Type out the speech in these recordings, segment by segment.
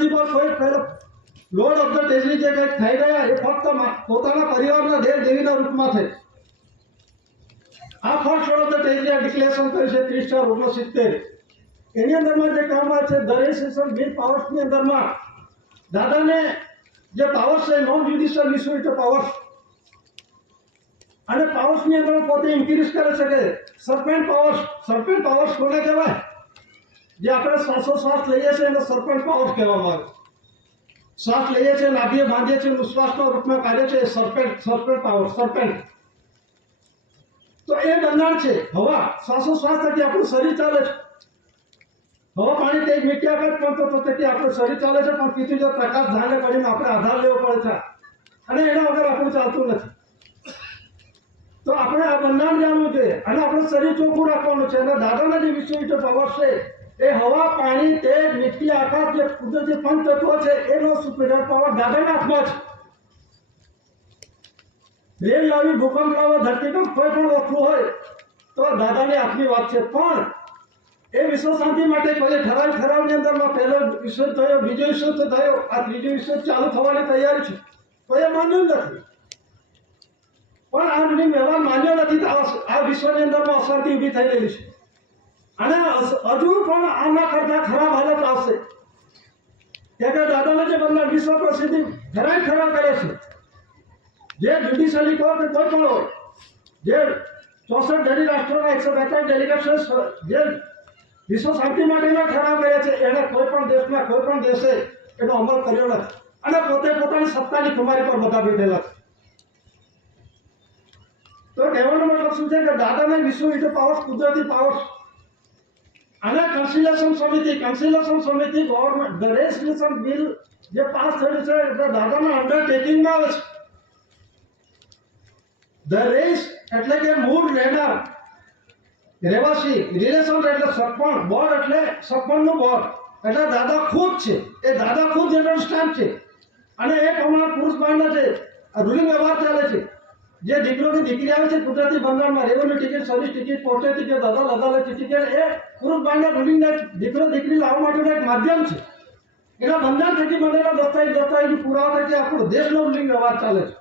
નથી પર કોઈ પહેલો લોર્ડ ઓફ ધ ટેઝરી જે કંઈક થઈ ગયા એ ફક્ત પોતાના પરિવારના દેવ દેવીના રૂપમાં છે. આ first lord of the treasury declaration કર્યું છે 30/69. એની અંદરમાં જે કામ આવે છે દરેક સેશન બે પાવર્સની અંદરમાં દાદાને જે પાવર્સ છે નોન જ્યુડિશિયલ ઇસ્યુટ પાવર્સ અને પાવર્સની અંદર પોતે ઇન્ક્રીઝ કરી શકે. સરપેન્ટ પાવર્સ કોને કહેવાય? જે આપણે શ્વાસોશ્વાસ લઈએ છીએ એને સરપેન્ટ પાવર્સ કહેવામાં આવે. શ્વાસ લઈએ છીએ નાભીએ બાંધીએ છીએ ઉશ્વાસના રૂપમાં કાર્ય છે સરપેન્ટ પાવર સરપેન્ટ. તો એ બંધારણ છે હવા શ્વાસોશ્વાસ થકી આપણું શરીર ચાલે છે. હવા પાણી તેજ મીઠી આપે પણ તો થકી આપણું શરીર ચાલે છે પણ કીધું જો પ્રકાશ ધાને પડીને આપણે આધાર લેવો પડે છે અને એના વગર આપણું ચાલતું નથી. તો આપણે આ બંધારણ જાણવું જોઈએ અને આપણું શરીર ચોખ્ખું રાખવાનું છે. અને દાદાના જે વિશ્વ પાવર છે એ હવા પાણી તેજ મીઠી આકાશ જે કુદરતી પંચ તત્વો છે એનો સુપેરિયર પાવર દાદાના હાથમાં છે. રેલ લાવી ભૂકંપ લાવો ધરતીકંપ કોઈ પણ વસ્તુ હોય તો દાદાની હાથની વાત છે. પણ એ વિશ્વ શાંતિ માટે કોઈ ઠરાવની અંદરમાં પહેલો વિશ્વ થયો, બીજો વિશ્વ થયો, આ ત્રીજો વિશ્વ ચાલુ થવાની તૈયારી છે. કોઈ માન્યું નથી પણ આ રૂઢિ વ્યવહાર માન્યો નથી. આ વિશ્વની અંદરમાં અશાંતિ ઊભી થઈ રહી છે અને હજુ પણ આના કરતા ખરાબ હાલત આવશે. કે દાદાને જે બદલા વિશ્વ પ્રસિદ્ધિ ઠરાવ કરે છે જે જ્યુડિશિયલી કહો કે કોઈ પણ હોય, જે 64 ધરી રાષ્ટ્રોના 142 ડેલિગેટ્સ જે વિશ્વ શાંતિ માટેના ઠરાવ કર્યા છે એને કોઈ પણ દેશના કોઈ પણ દેશે એનો અમલ કર્યો નથી અને પોતે પોતાની સત્તાની ખુમારી પર બધા બેઠેલા છે. તો કહેવાનો મતલબ શું છે કે દાદાને વિશ્વ યુદ્ધ પાવર્સ કુદરતી પાવર્સ અને કન્સિલેશન સમિતિ ગવર્મેન્ટ ધ રેસોલ્યુશન બિલ જે પાસ થયું છે એટલે દાદાના અંડરટેકિંગમાં આવે છે. ધ રેસ એટલે કે મૂળ રહેનાર રહેવાસી, રિલેશન એટલે સરપણ, બોર્ડ એટલે સરપણનું બોર્ડ એટલે દાદા ખુદ છે. એ દાદા ખુદ જનરલ સ્ટાફ છે અને એ પ્રમાણે પુરુષ બાળના છે રૂલિંગ વ્યવહાર ચાલે છે. જે દીકરોની દીકરી આવે છે કુદરતી બંધારણમાં revenue ticket, service ticket, postage ticket, અદાલત ટિકિટ એ પુરુષ બાળના રૂલિંગના દીકરો દીકરી લાવવા માટેનું એક માધ્યમ છે. એના બંધારણ થકી બનેલા દસ્તાવેજ પુરાવા થકી આપણો દેશનો રૂલિંગ વ્યવહાર ચાલે છે.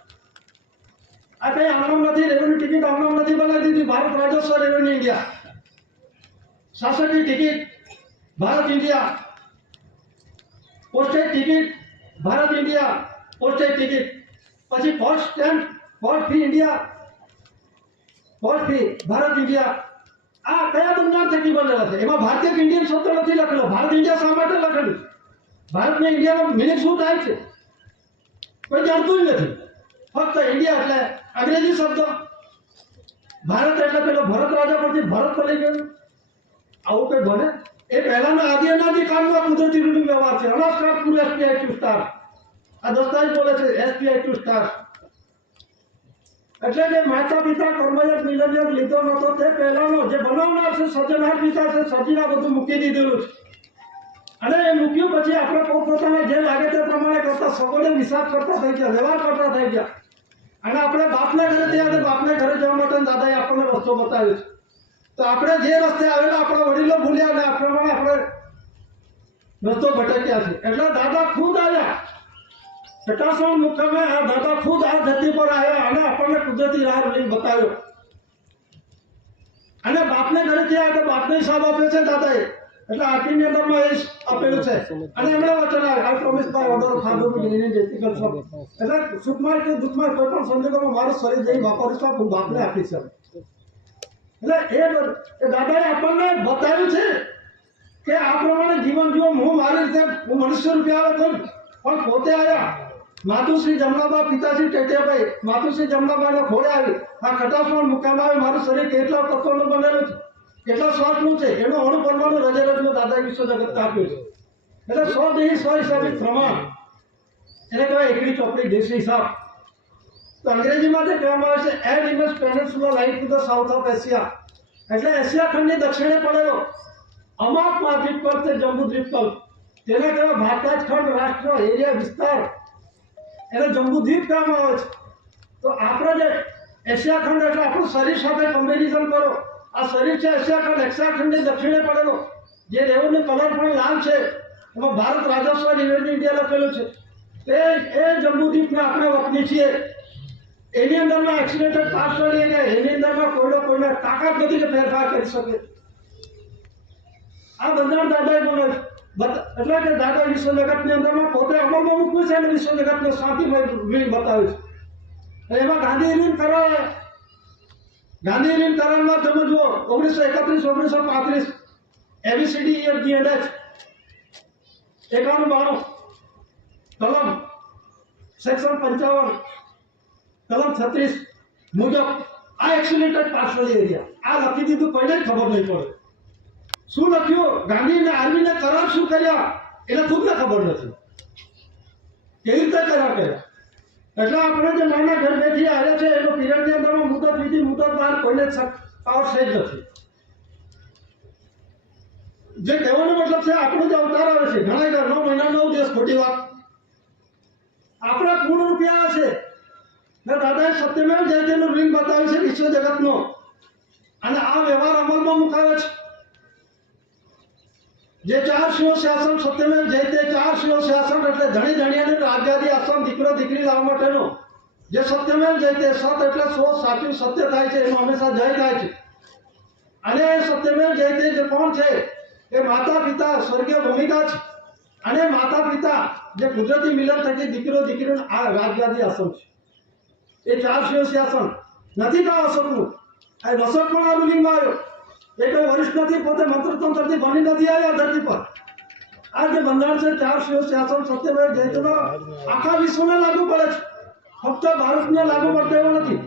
આ કઈ આમનામ નથી. રેવન્યુ ટિકિટ આમનામ નથી બનાવી દીધી. ભારત રાજસ્વ રેવન્યુ ઇન્ડિયા, શાસકની ticket Bharat India, postage ticket Bharat India, postage ticket, પછી post stamp, port fee India, port fee Bharat India. આ કયા બંધારણ થકી બનેલા છે? એમાં ભારતીય ઇન્ડિયન શબ્દ નથી લખેલો. ભારત ઇન્ડિયા શા માટે લખેલું? ભારતને ઇન્ડિયાનો મિનિંગ શું થાય છે કોઈ જાણતું જ નથી. ફક્ત ઇન્ડિયા એટલે અંગ્રેજી શબ્દ, ભારત એટલે પેલો ભરત રાજા પરથી ભરત પડી ગયું. આવું કઈ બને? એ પહેલાના આદિ અનાદિ કાળમાં કુદરતી રૂલિંગ વ્યવહાર છે. અનાસ્કાર પૂરું એસપીઆઈ ટુ સ્ટાર. આ દસ્તાવેજ બોલે છે એસપીઆઈ ટુ સ્ટાર. એટલે જે માતા પિતા કર્મયોગ મિલનયોગ લીધો નતો તે પહેલાનો જે બનાવનાર છે સર્જનહાર પિતા છે સર્જીના બધું મૂકી દીધેલું છે અને એ મૂક્યું પછી આપણે પોતપોતાને જે લાગે તે પ્રમાણે કરતા સગવડે હિસાબ કરતા થઈ ગયા, વ્યવહાર કરતા થઈ ગયા અને આપણે બાપના ઘરે થયા તો બાપના ઘરે જવા માટે દાદાએ આપણને રસ્તો બતાવ્યો છે. તો આપણે જે રસ્તે આવેલા આપણા વડીલો ભૂલ્યા અને આ પ્રમાણે આપણે રસ્તો ભટક્યા છે. એટલે દાદા ખુદ આવ્યા 50 મુકામે. આ દાદા ખુદ આ ધરતી પર આવ્યા અને આપણને કુદરતી રાહ રૂલિંગ બતાવ્યો અને બાપને ઘરે થયા તો બાપને હિસાબ આપ્યો છે દાદાએ. એટલે આર્ટીની અંદરમાં એ આપેલું છે અને એમણે વચન I promise by order of father to delivery જેટિકલ શબ્દ. એટલે સુખમાં કે દુઃખમાં કોઈ પણ સંજોગોમાં મારું શરીર જેવી વાપરીશ હું બાપને આપીશ. એટલે એ દાદાએ આપણને બતાવ્યું છે કે આ પ્રમાણે જીવન જીવો. હું મારી રીતે હું મનુષ્ય રૂપે આવે પણ પોતે આવ્યા. માતુશ્રી જમનાબા, પિતાશ્રી ટેટિયાભાઈ, માતુશ્રી જમનાબાને ખોળે આવી. આ 50 મુકામ આવે. મારું શરીર કેટલા તત્વોનું બનેલું છે, કેટલા શ્વાસનું છે એનું અણુ પરમાણુ રજરજનું દાદાએ વિશ્વ જગત આપ્યું છે. એટલે 100 દેહી 100 હિસાબી પ્રમાણ એને કહેવાય એકડી ચોપડી દેશી હિસાબ. તો અંગ્રેજીમાં જે કહેવામાં આવે છે and Indus peninsula line to the south of Asia. એટલે એશિયા ખંડની દક્ષિણે પડેલો અમાપ દ્વીપ પર તે જંબુ દ્વીપ પર તેને કહેવાય ભારતાજ ખંડ રાષ્ટ્ર એરિયા વિસ્તાર એને જંબુ દ્વીપ કહેવામાં આવે છે. તો આપણે જે એશિયા ખંડ એટલે આપણું શરીર સાથે કમ્પેરિઝન કરો. આ શરીર છે એશિયા ખંડ. એશિયા ખંડની દક્ષિણે પડેલો જે રેવન્યુ કલર પણ લાલ છે એમાં ભારત રાજસ્વ રેવન્યુ ઇન્ડિયા લખેલું છે. એ જંબુદ્વીપના આપણે વતની છીએ. એની અંદરમાં એક્સિડેન્ટેડ પાસ કરીએ કે એની અંદરમાં કોઈને તાકાત નથી કે ફેરફાર કરી શકે. આ બંધારણ દાદાએ બનાવ્યું. એટલે કે દાદા વિશ્વ જગતની અંદરમાં પોતે અમલમાં મૂક્યું છે અને વિશ્વ જગતને શાંતિમય બતાવ્યું છે. એમાં ગાંધી ઋણ કરારમાં તમે જુઓ 1931-1935 A B C D F G and H 91-92 કલમ સેક્શન 55 કલમ 36 મુજબ આ એક્સિડેન્ટેડ પાર્સલ એરિયા આ લખી દીધું, કોઈને જ ખબર નહીં પડે. શું લખ્યું? ગાંધીને આર્મીને કરાર શું કર્યા એને ખુદને ખબર નથી, કેવી રીતે કરાર કર્યા. એટલે આપણે જે નાના ઘર બેઠી આવે છે એનો પીરિયડની અંદરમાં મુદત વિધિ મુદત બહાર કોઈને પાવર છે જ નથી. જે કહેવાનો મતલબ છે આપણો જે અવતાર આવે છે ઘણા 9 મહિના 9 દિવસ, ખોટી વાત. આપણા પૂર્ણ રૂપિયા છે ને દાદાએ સત્યમેવ જયતેનું લિંગ બતાવ્યું છે વિશ્વ જગતનો, અને આ વ્યવહાર અમલમાં મુકાવે છે. જે 4 શિવ શાસન સત્યમેવ જયતે 4 શિવ શાસન એટલે ધણી ધણિયાની રાજગાદી આશ્રમ દીકરો દીકરી લાવવા માટેનો જે સત્યમેવ જયતે સત એટલે સાચું સત્ય થાય છે, એમાં હંમેશા જય થાય છે. અને સત્યમેવ જયતે જે કોણ છે એ માતા પિતા સ્વર્ગીય ભૂમિકા છે, અને માતા પિતા જે કુદરતી મિલન થકી દીકરો દીકરીનો આ રાજગાદી આશ્રમ છે. એ 4 શિવ શાસન નથી તો અશોકનું, આ વસત પણ આ રૂલિંગમાં આવ્યો. એ કોઈ વરિષ્ઠ નથી, પોતે મંત્રતંત્રથી બની નથી આવ્યા ધરતી પર. આ જે બંધારણ છે 4 શિવ શાસન સત્યમેવ જયતેનો આખા વિશ્વને લાગુ પડે છે, ફક્ત ભારતને લાગુ પડતો એવો નથી.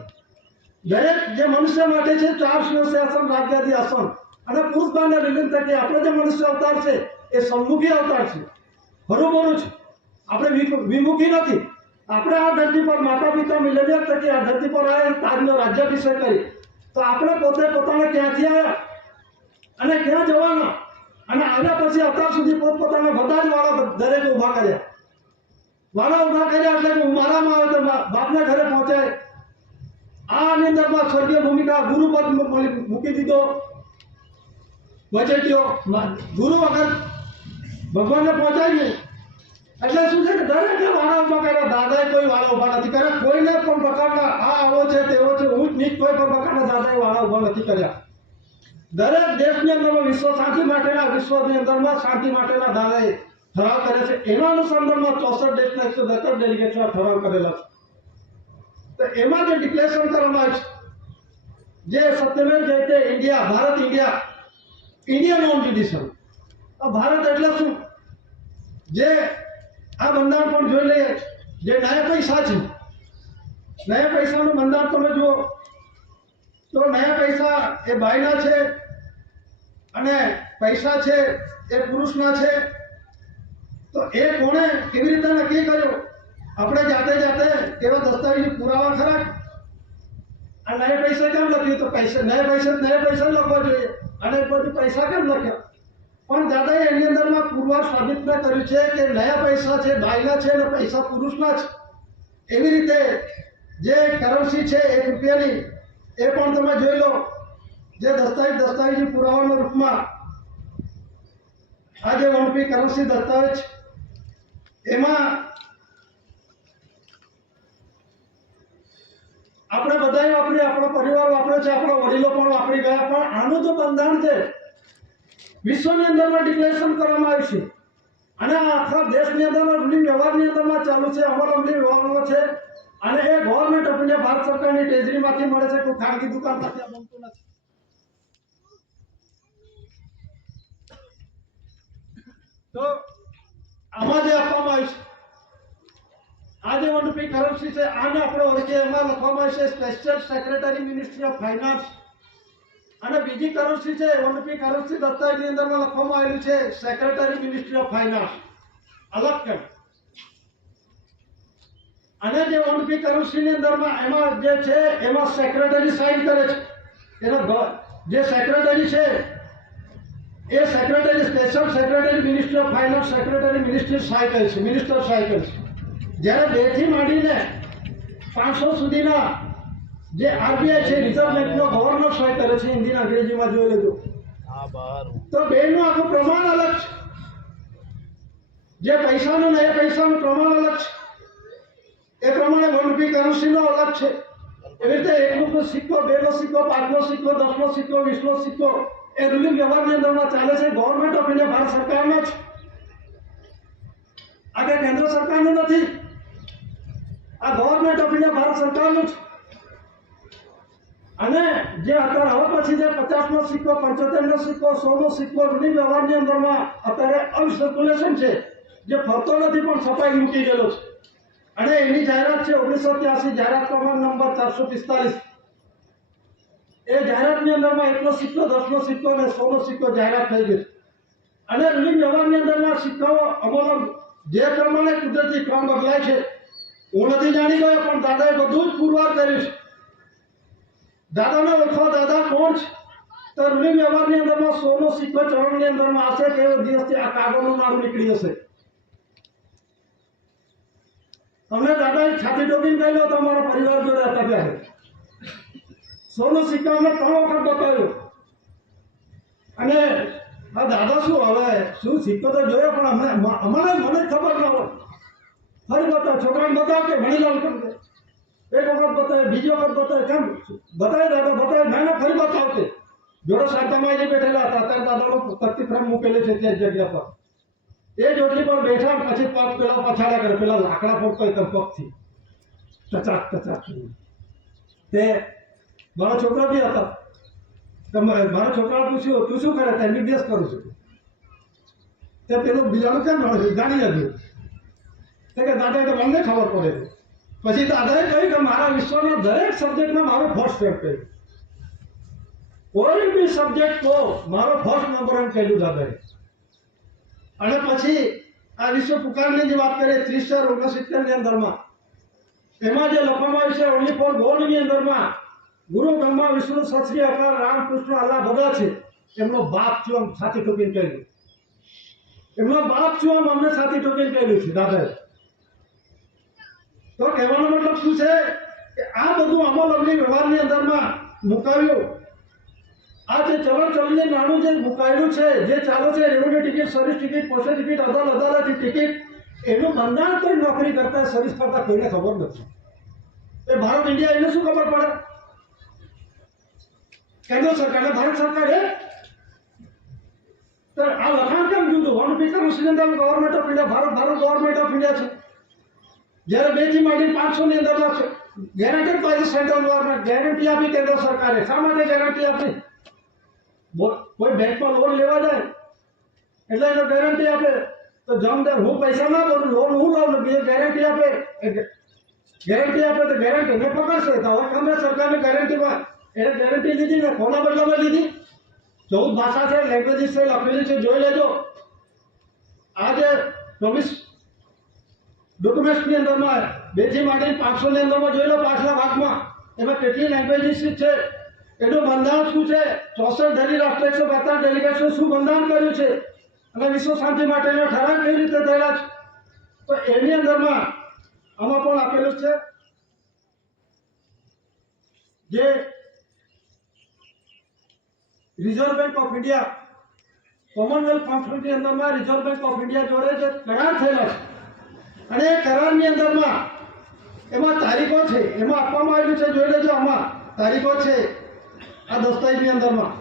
દરેક જે મનુષ્ય માટે છે 4 શિવ શાસન રાજગાદી આસન, અને પુરુષભાવના રિલીન થકી આપણો જે મનુષ્ય અવતાર છે એ સન્મુખી અવતાર છે, બરોબર છે. આપણે વિમુખી નથી. આપણે આ ધરતી પર માતા પિતા મિલનિયર થકી આ ધરતી પર આવ્યા, તાજનો રાજ્યાભિષેક કરી, તો આપણે પોતે પોતાને ક્યાંથી આવ્યા અને ક્યાં જવાના, અને આવ્યા પછી અત્યાર સુધી પોતપોતાના બધા જ વાળા દરેક ઊભા કર્યા. વાળા ઊભા કર્યા એટલે કે મારામાં આવે તો બાપને ઘરે પહોંચાય. આની અંદરમાં સ્વર્ગીય ભૂમિકા ગુરુપદ મૂકી દીધો, વચેટીઓ ગુરુ વખત ભગવાનને પહોંચાડીએ. એટલે શું છે કે દરેકે વાળા ઊભા કર્યા. દાદાએ કોઈ વાળા ઊભા નથી કર્યા, કોઈને પણ પ્રકારના આ આવો છે તેવો છે ઊંચ નીચ કોઈ પણ પ્રકારના દાદાએ વાળા ઊભા નથી કર્યા. દરેક દેશની અંદરમાં વિશ્વ શાંતિ માટેના વિશ્વની અંદરમાં શાંતિ માટેના દાદાએ ઠરાવ કરે છે. એના અનુસંધાનમાં 64 દેશના 172 ડેલિગેટ્સના ઠરાવ કરેલા છે. તો એમાં જે ડિક્લેરેશન કરવામાં આવ્યું છે જે સત્યમેવ જયતે India, Bharat India non judicial. Bharat એટલે શું? જે આ બંધારણ પણ જોઈ લઈએ, જે નયા પૈસા છે, નયા પૈસાનું બંધારણ તમે જુઓ તો નયા પૈસા એ બાયના છે અને પૈસા છે એ પુરુષના છે. તો એ કોણે કેવી રીતે નક્કી કર્યું? આપણે જાતે કેવા દસ્તાવેજ પુરાવા ખરા? આ નયા પૈસા કેમ લખ્યું? તો નયા પૈસા લખવા જોઈએ. અને બધું પૈસા કેમ લખ્યા? પણ દાદાએ એની અંદરમાં પુરવાર સાબિત કર્યું છે કે નયા પૈસા છે બાયના છે અને પૈસા પુરુષના છે. એવી રીતે જે કરન્સી છે 1 રૂપિયાની એ પણ તમે જોઈ લો, જે દસ્તાવેજી પુરાવાના રૂપમાં આ જે 1 રૂપિયા કરન્સી દસ્તાવેજ એમાં આપણે બધાએ વાપરી, આપણો પરિવાર વાપરે છે, આપણા વડીલો પણ વાપરી ગયા. પણ આનું તો બંધારણ છે વિશ્વની અંદરમાં ડિક્લેરેશન કરવામાં આવ્યું છે, અને આખા દેશની અંદરના રૂલિંગ વ્યવહારની અંદરમાં ચાલુ છે, અમલી વ્યવહારમાં છે. અને એ ગવર્મેન્ટ ઓફ ઇન્ડિયા ભારત સરકારની ટ્રેઝરીમાંથી મળે છે, કોઈ ખાનગી દુકાનમાંથી બનતું નથી. તો આમાં જે આપવામાં આવ્યું છે આ જે 1 રૂપિયા કરન્સી છે આને આપણે ઓળખીએ. એમાં લખવામાં આવ્યું છે special secretary ministry of finance. અને બીજી કરન્સી છે 1 રૂપિયા કરન્સી દસ્તાવેજની અંદરમાં લખવામાં આવેલું છે સેક્રેટરી મિનિસ્ટ્રી ઓફ ફાઇનાન્સ, અલગ કરી. અને જે 1 રૂપિયા કરન્સીની અંદરમાં એમાં જે છે એમાં સેક્રેટરી સાઇન કરે છે. એનો જે સેક્રેટરી છે એ secretary special secretary ministry of finance secretary ministry સહાય કરે છે, મિનિસ્ટર સહાય કરે છે. જ્યારે 2 થી માંડીને 500 સુધીના જે આરબીઆઈ છે રિઝર્વ બેંકનો ગવર્નર સહાય કરે છે. હિન્દી અને અંગ્રેજીમાં જોઈ લેજો. તો 2નું આખું પ્રમાણ અલગ છે. 1 રૂપિયા કરન્સી 500 સુધીના જે આરબીઆઈ છે રિઝર્વ બેંકનો ગવર્નર સહાય કરે છે. અને 500 સુધીના જે 2 થી માંડીને 500 સુધીના જે આરબીઆઈ છે રિઝર્વ બેંકનો ગવર્નર સહાય કરે છે. જે પૈસાનું ને એ પૈસાનું પ્રમાણ અલગ છે. એ પ્રમાણે 1 રૂપિયા કરન્સીનો અલગ છે. એવી રીતે 1 રૂપિયાનો સિક્કો, 2નો સિક્કો, 5નો સિક્કો, 10નો સિક્કો, 20નો સિક્કો એ રૂલિંગ વ્યવહારની અંદરમાં ચાલે છે. ગવર્મેન્ટ ઓફ ઇન્ડિયા ભારત સરકારનો જ. આ કંઈ કેન્દ્ર સરકારનું નથી. આ ગવર્મેન્ટ ઓફ ઇન્ડિયા ભારત સરકારનું જ. અને જે અત્યારે હવે પછી જે 50નો સિક્કો, 75નો સિક્કો, 100નો સિક્કો રૂલિંગ વ્યવહારની અંદરમાં અત્યારે અનસર્ક્યુલેશન છે, જે ફરતો નથી પણ છપાઈ મૂકી ગયેલો છે. અને એની જાહેરાત છે 1983 જાહેરાત ક્રમાંક નંબર 445. એ જાહેરાતની અંદરમાં 1નો સિક્કો, 10નો સિક્કો અને 100નો સિક્કો જાહેરાત થઈ ગઈ. અને રૂલિંગ વ્યવહારની અંદરમાં સિક્કાઓ અમલ જે પ્રમાણે કુદરતી ક્રમ બદલાય છે, હું નથી જાણી ગયો પણ દાદાએ બધું જ પુરવાર કર્યું છે. દાદાને ઓળખો, દાદા કોણ છે? તો રૂલિંગ વ્યવહારની અંદરમાં 100નો સિક્કો ચલણની અંદરમાં આવશે કે એવો દિવસથી આ કાગળનું નામ નીકળી જશે. તમને દાદાએ છાતી ઠોકીને કહી લો તમારા પરિવાર જોડે હતા ત્યારે 100નો સિક્કા અમે 3 વખત બતાવ્યો. અને આ દાદા શું હવે શું સિક્કો તો જોયો પણ મને ખબર ન હોય. ફરી બતાવ, છોકરાને બતાવ કે ભણી લાવ. એક વખત બતાવે, બીજી વખત બતાવે. કેમ બતાવે દાદા? બતાવે ના, ફરી બતાવશે. જોડે શાંતામાં જે બેઠેલા હતા અત્યારે દાદાનો તકતી ફ્રેમ મૂકેલી છે તે જગ્યા પર. એ ચોટલી પર બેઠા, પછી પગ પેલા પછાડા કરે, પેલા લાકડા ફોડતો હોય પગથી ટચાક ટચાક. તે મારો છોકરો બી હતો. મારા છોકરાને પૂછ્યું તું શું કરે? MBBS કરું છું. તે પેલું બીજાનું કેમ જાણી લાગ્યું કે દાદા તો મને ખબર પડે. પછી દાદાએ કહ્યું કે મારા વિશ્વના દરેક સબ્જેક્ટમાં મારો ફર્સ્ટ રેન્ક કહ્યું. કોઈ બી સબ્જેક્ટ તો મારો ફર્સ્ટ નંબર એમ કહ્યું દાદાએ. અને પછી આ વિશ્વ પુકારની જે વાત કરીએ 30/69 ની અંદરમાં એમાં જે લખવામાં આવ્યું છે ઓનલી ફોર ગોડની અંદરમાં ગુરુ બ્રહ્મા વિષ્ણુ સત્રી અકાર રામકૃષ્ણ અલ્લાહ બધા છે. એમનો બાપ છું આમ છાતી ઠોકીને કહ્યું. એમનો બાપ છું આમ અમને છાતી ઠોકીને કહ્યું છે દાદાએ. તો કહેવાનો મતલબ શું છે કે આ બધું અમલ અમલી વ્યવહારની અંદરમાં મુકાવ્યું. આ જે ચલણની નાણું જે મુકાયેલું છે, જે ચાલુ છે revenue ticket, service ticket, post ticket, અદાલતી ટિકિટ, એનું બંધારણ કોઈ નોકરી કરતા સર્વિસ કરતા કોઈને ખબર નથી. એ ભારત ઇન્ડિયા એને શું ખબર પડે? કેન્દ્ર સરકાર ને ભારત સરકારે તો આ લખાણ કેમ જુદું? 1 રૂપિયા cylinder government of India Bharat government of India છે. જ્યારે 2 થી માંડીને 500 ની અંદર છે guaranteed by central government. Guarantee આપી કેન્દ્ર સરકારે. શા માટે ગેરંટી આપી? કોઈ બેંકમાં લોન લેવા જાય એટલે એને ગેરંટી આપે તો જવાબદાર હું પૈસા ના ભરું, લોન હું લઉં, બીજે ગેરંટી આપે તો ગેરંટી ને પકડશે. તો હવે કેન્દ્ર સરકારની ગેરંટીમાં એને ગેરંટી લીધી ને કોના બદલામાં લીધી? 14 ભાષા છે, લેંગ્વેજીસ છે, લખેલી છે, જોઈ લેજો. આ જે 24 ડોક્યુમેન્ટ્સની અંદરમાં 2 થી માંડીને 500 ની અંદરમાં જોઈ લો પાછલા ભાગમાં એમાં કેટલી લેંગ્વેજીસ છે, એનું બંધારણ શું છે, 64 ધરી રાષ્ટ્ર 142 ડેલિગેટ્સનું શું બંધારણ કર્યું છે અને વિશ્વ શાંતિ માટેના ઠરાવ કેવી રીતે થયેલા છે. તો એની અંદરમાં આમાં પણ આપેલું છે જે Reserve Bank of India Commonwealth કોન્ફરન્સની અંદરમાં રિઝર્વ બેંક ઓફ ઇન્ડિયા જોડે જે કરાર થયેલા છે અને એ કરારની અંદરમાં એમાં તારીખો છે, એમાં આપવામાં આવ્યું છે. જોઈ લેજો, આમાં તારીખો છે આ દસ્તાવેજની અંદરમાં.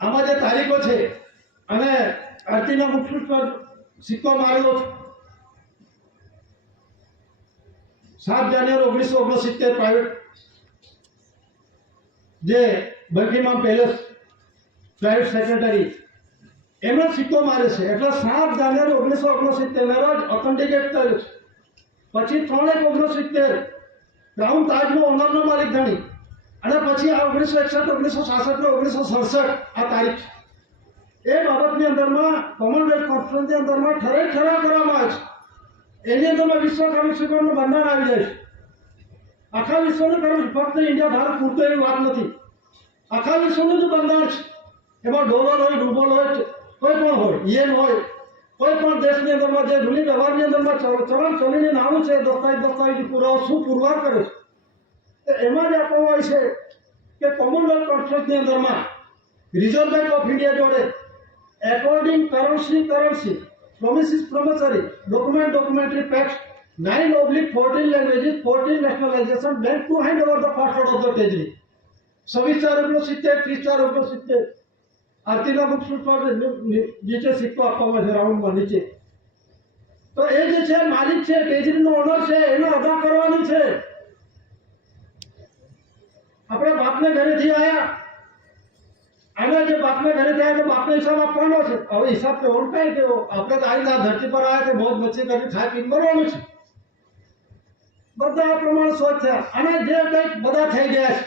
આમાં જે તારીખો છે અને આરતીના મુખપૃષ્ઠ પર સિક્કો મારેલો છે. 7 જાન્યુઆરી 1969 પ્રાઇવેટ જે બકીમામ પેલેસ પ્રાઇવેટ સેક્રેટરી એમનો સિક્કો મારે છે. એટલે 7 જાન્યુઆરી 1969 ના રોજ ઓથેન્ટિકેટ થયેલું છે. પછી 3/1/69 ક્રાઉન તાજનો ઓનરનો માલિક ગણી અને પછી આ 1961, 1966 ને 1967 આ તારીખ એ બાબતની અંદરમાં કોમનવેલ્થ કોન્ફરન્સની અંદરમાં ઠરાવ કરવામાં આવે છે. એની અંદરમાં વિશ્વ કરન્સીનું બંધારણ આવી જાય છે. આખા વિશ્વનું કરન્સી, ફક્ત ઇન્ડિયા ભારત પૂરતું એવી વાત નથી. આખા વિશ્વનું જે બંધારણ છે એમાં ડોલર હોય, રૂબલ હોય, કોઈ પણ હોય, યેન હોય, કોઈ પણ દેશની અંદરમાં જે રૂલિંગ વ્યવહારની અંદરમાં ચલણની નાણું છે, દસ્તાવેજ પુરાવો શું પુરવાર કરે છે એમાં જ આપવામાં આવે છે કે કોમનવેલ્થ કોન્ફરન્સની અંદરમાં રિઝર્વ બેંક ઓફ ઇન્ડિયા જોડે according currency પ્રોમિસિસ promissory documentary packed 9/14 languages 14 nationalization bank to hand over the passport of the treasury 26/70 આરતીના books પર નીચે સિક્કો આપવામાં છે રાઉન્ડમાં નીચે. તો એ જે છે માલિક છે, ટ્રેઝરીનો ઓનર છે, એને અદા કરવાની છે. આપણે બાપને ઘરેથી આવ્યા, આના જે બાપને ઘરેથી આવ્યા તો બાપને હિસાબ આપવાનો છે. હવે હિસાબ તો ઓળખાય કે આપણે તો આવી ધરતી પર આવ્યા કે મોજ મચ્છી કરી ખાઈ પીને મરવાનું છે. બધા આ પ્રમાણે સોચ થયા અને જે કંઈક બધા થઈ ગયા છે,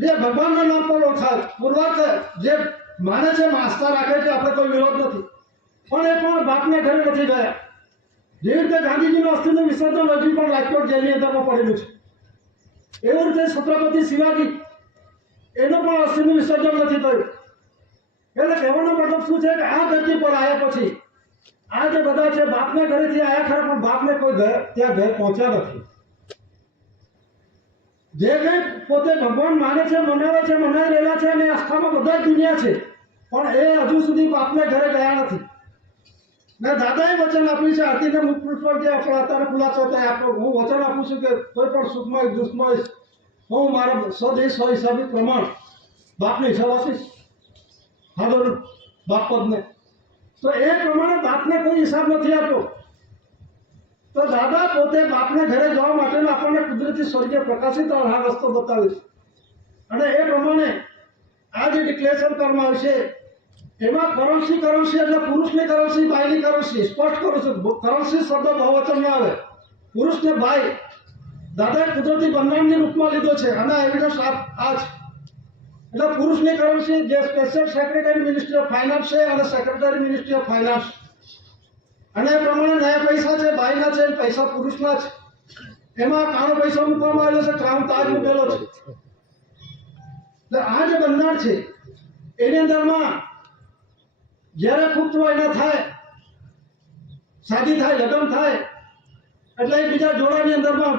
જે ભગવાનના નામ પર ઓળખાય પૂર્વક જે માને છે, આસ્થા રાખે છે, આપણે કોઈ વિરોધ નથી, પણ એ પણ બાપને ઘરે નથી ગયા. જેવી રીતે ગાંધીજીનું અસ્થિનું વિસર્જન હજી પણ રાજકોટ જેલની અંદરમાં પડેલું છે, એવી રીતે છત્રપતિ શિવાજી એનું પણ અસ્થિનું વિસર્જન નથી થયું. એટલે કહેવાનો મતલબ શું છે કે આ ધરતી પર આવ્યા પછી આ જે બધા છે બાપને ઘરેથી આવ્યા ખરા, પણ બાપને કોઈ ત્યાં ઘર પહોંચ્યા નથી. જે કંઈ પોતે ભગવાન માને છે, મનાવે છે, મનાઈ રહેલા છે અને આસ્થામાં બધા જ દુનિયા છે, પણ એ હજુ સુધી બાપને ઘરે ગયા નથી. ને દાદાએ વચન આપ્યું છે, આરતીના મુખ પર જે આપણે અત્યારે ખુલાસો થાય, હું વચન આપું છું કે કોઈ પણ સુખમય દુઃખમય હું મારા સ્વદેશ હિસાબી પ્રમાણ બાપને હિસાબ આપીશ, હાજર બાપ પદને. તો એ પ્રમાણે બાપને કોઈ હિસાબ નથી આપ્યો. તો દાદા પોતે બાપને ઘરે જવા માટેનો આપણને કુદરતી સ્વર્ગીય પ્રકાશિત આ રસ્તો બતાવ્યો છે. અને એ પ્રમાણે આ જે ડિક્લેરેશન કરવામાં આવ્યું છે એમાં કરન્સી એટલે પુરુષની કરન્સી, બાયની કરન્સી સ્પષ્ટ કરું છું. કરન્સી શબ્દ બહુવચનમાં આવે, પુરુષને બાય દાદાએ કુદરતી બંધારણની રૂપમાં લીધો છે અને એવિડન્સ આ છે. એટલે પુરુષની કરન્સી જે special secretary ministry of finance છે અને સેક્રેટરી મિનિસ્ટ્રી ઓફ ફાઇનાન્સ, અને એ પ્રમાણે નયા પૈસા છે, બાયના છે, પૈસા પુરુષના છે. એમાં કાળો પૈસા મૂકવામાં આવેલો છે, ક્રાઉન તાજ મૂકેલો છે. એટલે આ જે બંધારણ છે એની અંદરમાં જ્યારે પુત્ર એના થાય, શાદી થાય, લગ્ન થાય એટલે એકબીજા જોડાની અંદરમાં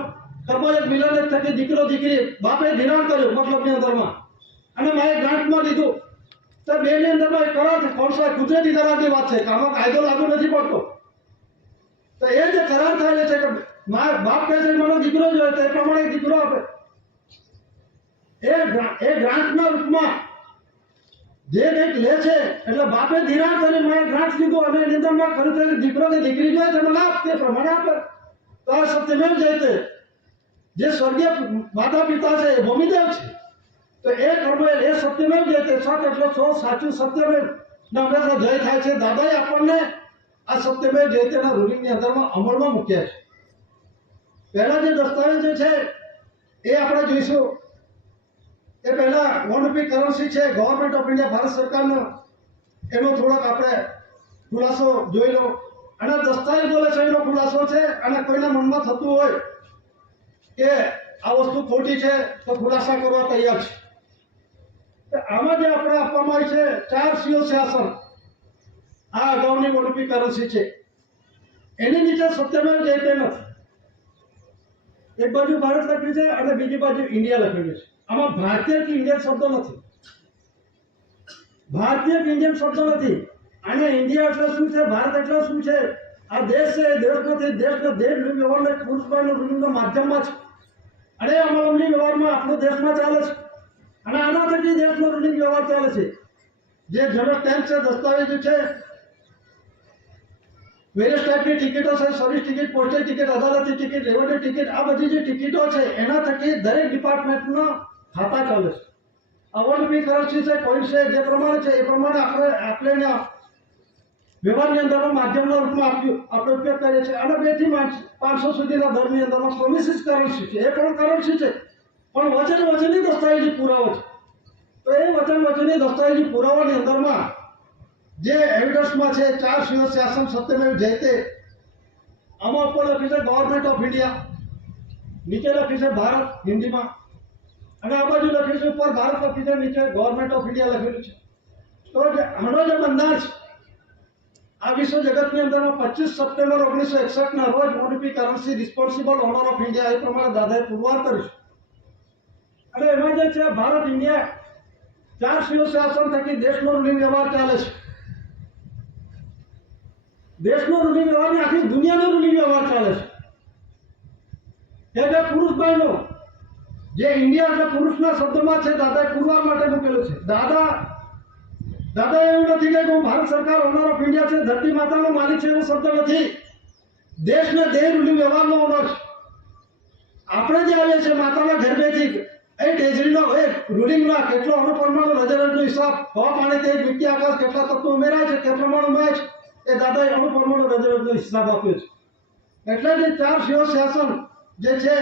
કર્મયોગ મિલન થકી દીકરો દીકરી બાપે ધિરાણ કર્યું મતલબની અંદરમાં અને માએ ગ્રાન્ટમાં લીધું. તો બેની અંદરમાં એક કરાર છે, કોણ सा કુદરતી કરારની વાત છે કે આમાં કાયદો લાગુ નથી પડતો. તો એ જે કરાર થાય છે કે બાપ કહે છે મને દીકરો જોઈએ તો એ પ્રમાણે દીકરો આપે. એ ગ્રાન્ટના રૂપમાં જે કંઈક લે છે એટલે બાપે ધિરાણ કરી મને ગ્રાન્ટ લીધું અને એની અંદરમાં ખરીદ દીકરો કે દીકરી જોઈએ છે મને આપ, તે પ્રમાણે આપે. તો આ સત્યમેવ જયતે જે સ્વર્ગીય માતા પિતા છે એ ભૂમિદેવ છે. તો એ કર્મ એ સત્યમેવ જયતે, સત એટલે સો, સાચું સત્યમેવ ને હંમેશા જય થાય છે. દાદાએ આપણને આ સત્યમેવ જયતેના રૂલિંગની અંદરમાં અમલમાં મૂક્યા છે. પહેલા જે દસ્તાવેજો છે એ આપણે જોઈશું. એ પહેલા 1 રૂપી કરન્સી છે ગવર્મેન્ટ ઓફ ઇન્ડિયા, ભારત સરકારનો, એનો થોડોક આપણે ખુલાસો જોઈ લો. અને દસ્તાવેજ બોલે છે એનો ખુલાસો છે. અને કોઈના મનમાં થતું હોય કે આ વસ્તુ ખોટી છે તો ખુલાસા કરવા તૈયાર છે. આમાં જે આપણે આપવામાં આવી છે 4 સીઓ શાસન, આ અગાઉની 1 રૂપી કરન્સી છે, એની નીચે સત્યમેવ જયતે નથી. એક બાજુ ભારત લખ્યું છે અને બીજી બાજુ ઇન્ડિયા લખેલું છે. આમાં ભારતીય કે ઇન્ડિયન શબ્દ નથી, ભારતીય કે ઇન્ડિયન શબ્દ નથી. અને ઇન્ડિયા એટલે શું છે, ભારત એટલે શું છે, આ દેશ છે, દેશ નથી, દેશનો દેશ વ્યવહારને પુરુષભાઈનો રૂલિંગના માધ્યમમાં છે અને અમલી વ્યવહારમાં આપણો દેશમાં ચાલે છે અને આના થકી દેશનો રૂલિંગ વ્યવહાર ચાલે છે. જે જનરલ સ્ટેમ્પ છે, દસ્તાવેજો છે, વેરિયસ ટાઈપની ટિકિટો છે, સર્વિસ ટિકિટ, પોસ્ટેજ ટિકિટ, અદાલતી ટિકિટ, રેવન્યુ ટિકિટ, આ બધી જે ટિકિટો છે એના થકી દરેક ડિપાર્ટમેન્ટના ખાતા ચાલે છે. આ 1 રૂપી કરન્સી છે, કોઈન છે, જે પ્રમાણે છે એ પ્રમાણે આપણે વ્યવહારની અંદરમાં માધ્યમના રૂપમાં આપણે ઉપયોગ કરીએ છીએ. અને 2 થી 500 સુધીના દરની અંદરમાં પ્રોમિસિસ કરન્સી છે, એ પણ કરન્સી છે, પણ વચની દસ્તાવેજી પુરાવો છે. તો એ વચની દસ્તાવેજી પુરાવાની અંદરમાં જે એવિડન્સમાં છે 4 સીઓ શાસન, સત્યમેવ જયતે, આમાં ઉપર લખ્યું છે ગવર્મેન્ટ ઓફ ઇન્ડિયા, નીચે લખ્યું છે ભારત હિન્દીમાં, અને આ બાજુ લખ્યું છે ઉપર ભારત લખ્યું છે, નીચે ગવર્મેન્ટ ઓફ ઇન્ડિયા લખેલું છે. તો આનો જે બંધારણ છે આ વિશ્વ જગતની અંદરમાં 25 સપ્ટેમ્બર 1961 ના રોજ 1 rupee currency responsible owner of India એ પ્રમાણે દાદાએ પુરવાર કર્યું છે. એમાં જે છે ભારત ઇન્ડિયા 4 શાસન થકી દેશનો રૂલિંગ વ્યવહાર ચાલે છે. દેશનો રૂલિંગ વ્યવહાર ને આખી દુનિયાનો રૂલિંગ વ્યવહાર ચાલે છે. એટલે પુરુષભાઈનો જે ઇન્ડિયા એટલે પુરુષના શબ્દમાં છે, દાદાએ પુરવાર માટે મૂકેલું છે. દાદા એવું નથી કે હું ભારત સરકાર ઓનર ઓફ ઇન્ડિયા છે, ધરતી માતાનો માલિક છે, એવો શબ્દ નથી. દેશને દેહ રૂલિંગ વ્યવહારનો ઓનર છે. આપણે જે આવીએ છીએ માતાના ગર્ભેથી એ ટેજરીનો એ રૂલિંગમાં કેટલો અણુપરમાણુ રેઝોનન્સનો હિસાબ, હવા પાણી તેજ મિટ્ટી આકાશ કેટલા તત્વો ઉમેરાય છે, તે પ્રમાણે ઉમેરાય છે, એ દાદાએ અણુપરમાણુ રેઝોનન્સનો હિસાબ આપ્યો છે. એટલે જે 4 શાસન જે છે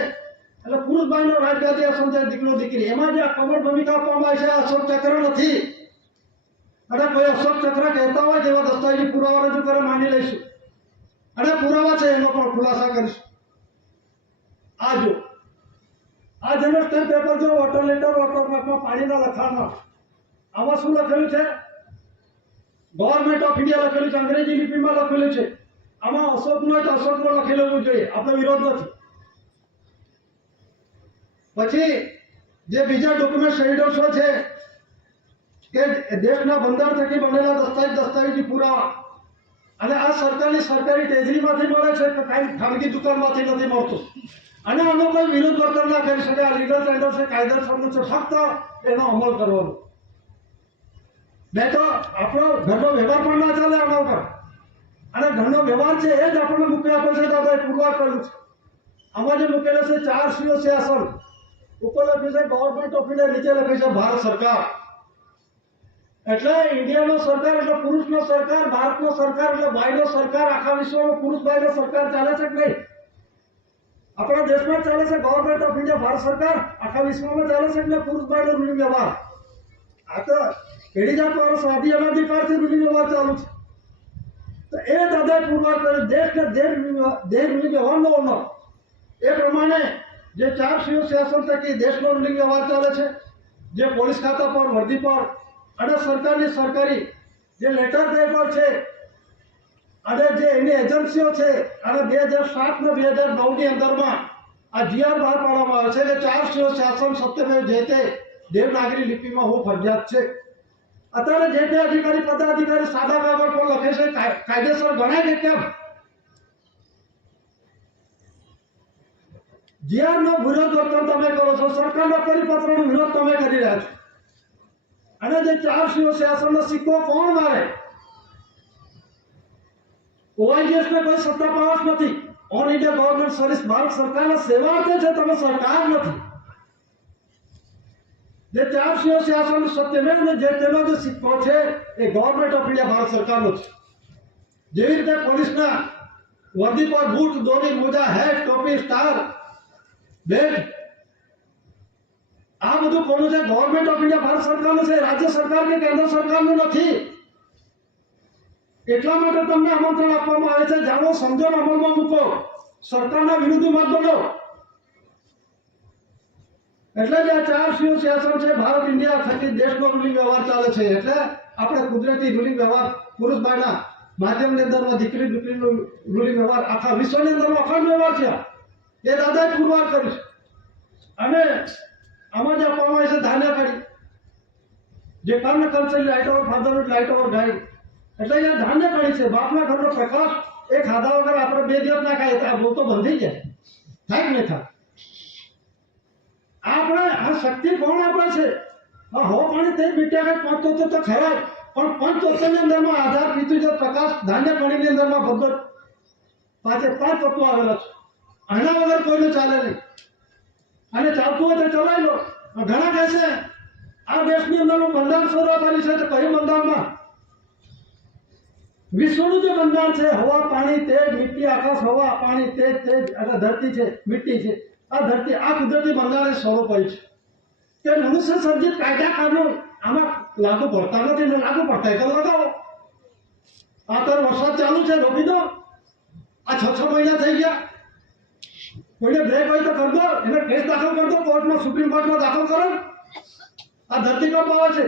એટલે પુરુષભાઈનો રાજગાદી આસન છે, દીકરો દીકરી, એમાં જે કમર ભૂમિકા આપવામાં આવી છે આ અશોક ચક્ર નથી. અને કોઈ અશોક ચક્ર કહેતા હોય જેવા દસ્તાવેજી પુરાવા રજૂ કરે માની લઈશું, અને પુરાવા છે એનો પણ ખુલાસા કરીશું. આ જો આ જેનો સ્ટેમ્પ પેપર જો વોટર લેટર વોટરમાર્કમાં પાણીના લખાણમાં આમાં શું લખેલું છે? ગવર્મેન્ટ ઓફ ઇન્ડિયા લખેલું છે, અંગ્રેજી લિપિમાં લખેલું છે. આમાં અશોકનો હોય તો અશોકનો લખેલું હોવું જોઈએ, આપણો વિરોધ નથી. પછી જે બીજા ડોક્યુમેન્ટ એવિડન્સો છે કે દેશના બંધારણ થકી બનેલા દસ્તાવેજી પુરાવા, અને આ સરકારી ટેજરીમાંથી મળે છે કે કાંઈ ખાનગી દુકાનમાંથી નથી મળતું. અને આનો કોઈ વિરોધ વર્તન ના કરી શકે. આ લીગલ ટેન્ડર છે, કાયદેસરનું છે, ફક્ત એનો અમલ કરવાનો. નહીં તો આપણો ઘરનો વ્યવહાર પણ ના ચાલે આના ઉપર. અને ઘરનો વ્યવહાર છે એ જ આપણને મૂકી આપે છે. દાદાએ પુરવાર કર્યું છે. આમાં જે મૂકેલો છે 4 શાસન, ઉપર લખ્યું છે ગવર્મેન્ટ ઓફ ઇન્ડિયા, નીચે લખ્યું છે ભારત સરકાર. એટલે ઇન્ડિયાનો સરકાર એટલે પુરુષનો સરકાર, ભારતનો સરકાર એટલે ભાઈનો સરકાર. આખા વિશ્વમાં પુરુષ ભાઈનો સરકાર ચાલે છે કે નહીં? આપણા દેશમાં ચાલે છે ગવર્મેન્ટ ઓફ ઇન્ડિયા, ભારત સરકાર. આખા વિશ્વમાં ચાલે છે એટલે પુરુષ ભાઈનો રૂલિંગ વ્યવહાર. આ તો પેઢી જાત વાળો સાદી અનાધિકારથી રૂલિંગ વ્યવહાર ચાલુ છે. તો એ દાદાએ પુરવાર કર્યો દેશને દેહ રૂલિંગ વ્યવહારનો ઓનર. એ પ્રમાણે જે 4 શાસન થકી દેશનો રૂલિંગ વ્યવહાર ચાલે છે, જે પોલીસ ખાતા પર, વર્દી પર અને સરકારી જે લેટર પેપર છે અને જે એની એજન્સીઓ છે, અને 2007 ને 2009 ની અંદરમાં આ જીઆર બહાર પાડવામાં આવે છે કે 4 શાસન સત્યમેવ જયતે દેવનાગરી લિપિમાં હોવું ફરજિયાત છે. અત્યારે જે તે અધિકારી પદાધિકારી સાદા કાગળ પર લખે છે, કાયદેસર ગણાય કે કેમ? જીઆરનો વિરોધ વર્તન તમે કરો છો, સરકારના પરિપત્રનો વિરોધ તમે કરી રહ્યા છો. અને જે 4 શાસનનો સિક્કો કોણ મારે? ઓઆઈએસ ને કોઈ સત્તા પાવર નથી. All India government service, Bharat સરકારના સેવા આપે છે, તમે સરકાર નથી. જે 4 શાસન સત્યમેવ ને જે તેનો જે સિક્કો છે એ ગવર્મેન્ટ ઓફ ઇન્ડિયા, ભારત સરકારનો છે. જેવી રીતે પોલીસના વર્દી પર બૂટ, દોરી, મોજા, હેટ, ટોપી, સ્ટાર, બેલ્ટ, આ બધું કોનું છે? ગવર્મેન્ટ ઓફ ઇન્ડિયા, ભારત સરકારનું છે. રાજ્ય સરકાર કે કેન્દ્ર સરકારનું નથી. એટલા માટે તમને આમંત્રણ આપવામાં આવે છે, જાણો, સમજો, અમલમાં મૂકો, સરકારના વિરુદ્ધ મત બનો. એટલે જે 4 શાસન છે ભારત ઇન્ડિયા થકી દેશનો રૂલિંગ વ્યવહાર ચાલે છે. એટલે આપણે કુદરતી રૂલિંગ વ્યવહાર પુરુષભાઈના માધ્યમની અંદરમાં દીકરીનું રૂલિંગ વ્યવહાર આખા વિશ્વની અંદર અખંડ વ્યવહાર છે. એ દાદાએ પુરવાર કર્યું છે. અને આમાં જે આપવામાં આવે છે ધાન્ય કરી, જે કર્ણ culture light over father light over guide, એટલે એ ધાન્ય કરી છે. બાપના ઘરનો પ્રકાશ એ ખાધા વગર આપણે 2 દિવસ ના ખાઈએ તો આ બહુ તો બંધ થઈ જાય, થાય કે નહીં થાય? આપણે આ શક્તિ કોણ આપે છે? હો પાણી તે મીઠા પંચતત્વ તો ખરા, પણ પંચતત્વની અંદરમાં આધાર પીતું જે પ્રકાશ ધાન્ય કણીની અંદરમાં ભગવત પાસે 5 તત્વો આવેલા છે. આના વગર કોઈનું ચાલે નહીં. અને ચાલતું હોય તો ચલાવી લો. ઘણા કહે છે આ દેશની અંદરનું બંધારણ શોધવાની છે, તો કયું બંધારણમાં? વિશ્વનું જે બંધારણ છે, હવા, પાણી, તેજ, મિટ્ટી, આકાશ, હવા, પાણી, તેજ એટલે ધરતી છે, મિટ્ટી છે. આ ધરતી, આ કુદરતી બંધારણ સ્વરૂપ હોય છે કે મનુષ્ય સર્જિત કાયદા કાનૂન આમાં લાગુ પડતા નથી ને લાગુ પડતા તો લગાવો. આ તો વરસાદ ચાલુ છે, રોકી દો. આ 6 મહિના થઈ ગયા. કોઈને બ્રેક હોય તો કરી દો, એને કેસ દાખલ કરી દો કોર્ટમાં, સુપ્રીમ કોર્ટમાં દાખલ કરો. આ ધરતીકંપ આવે છે,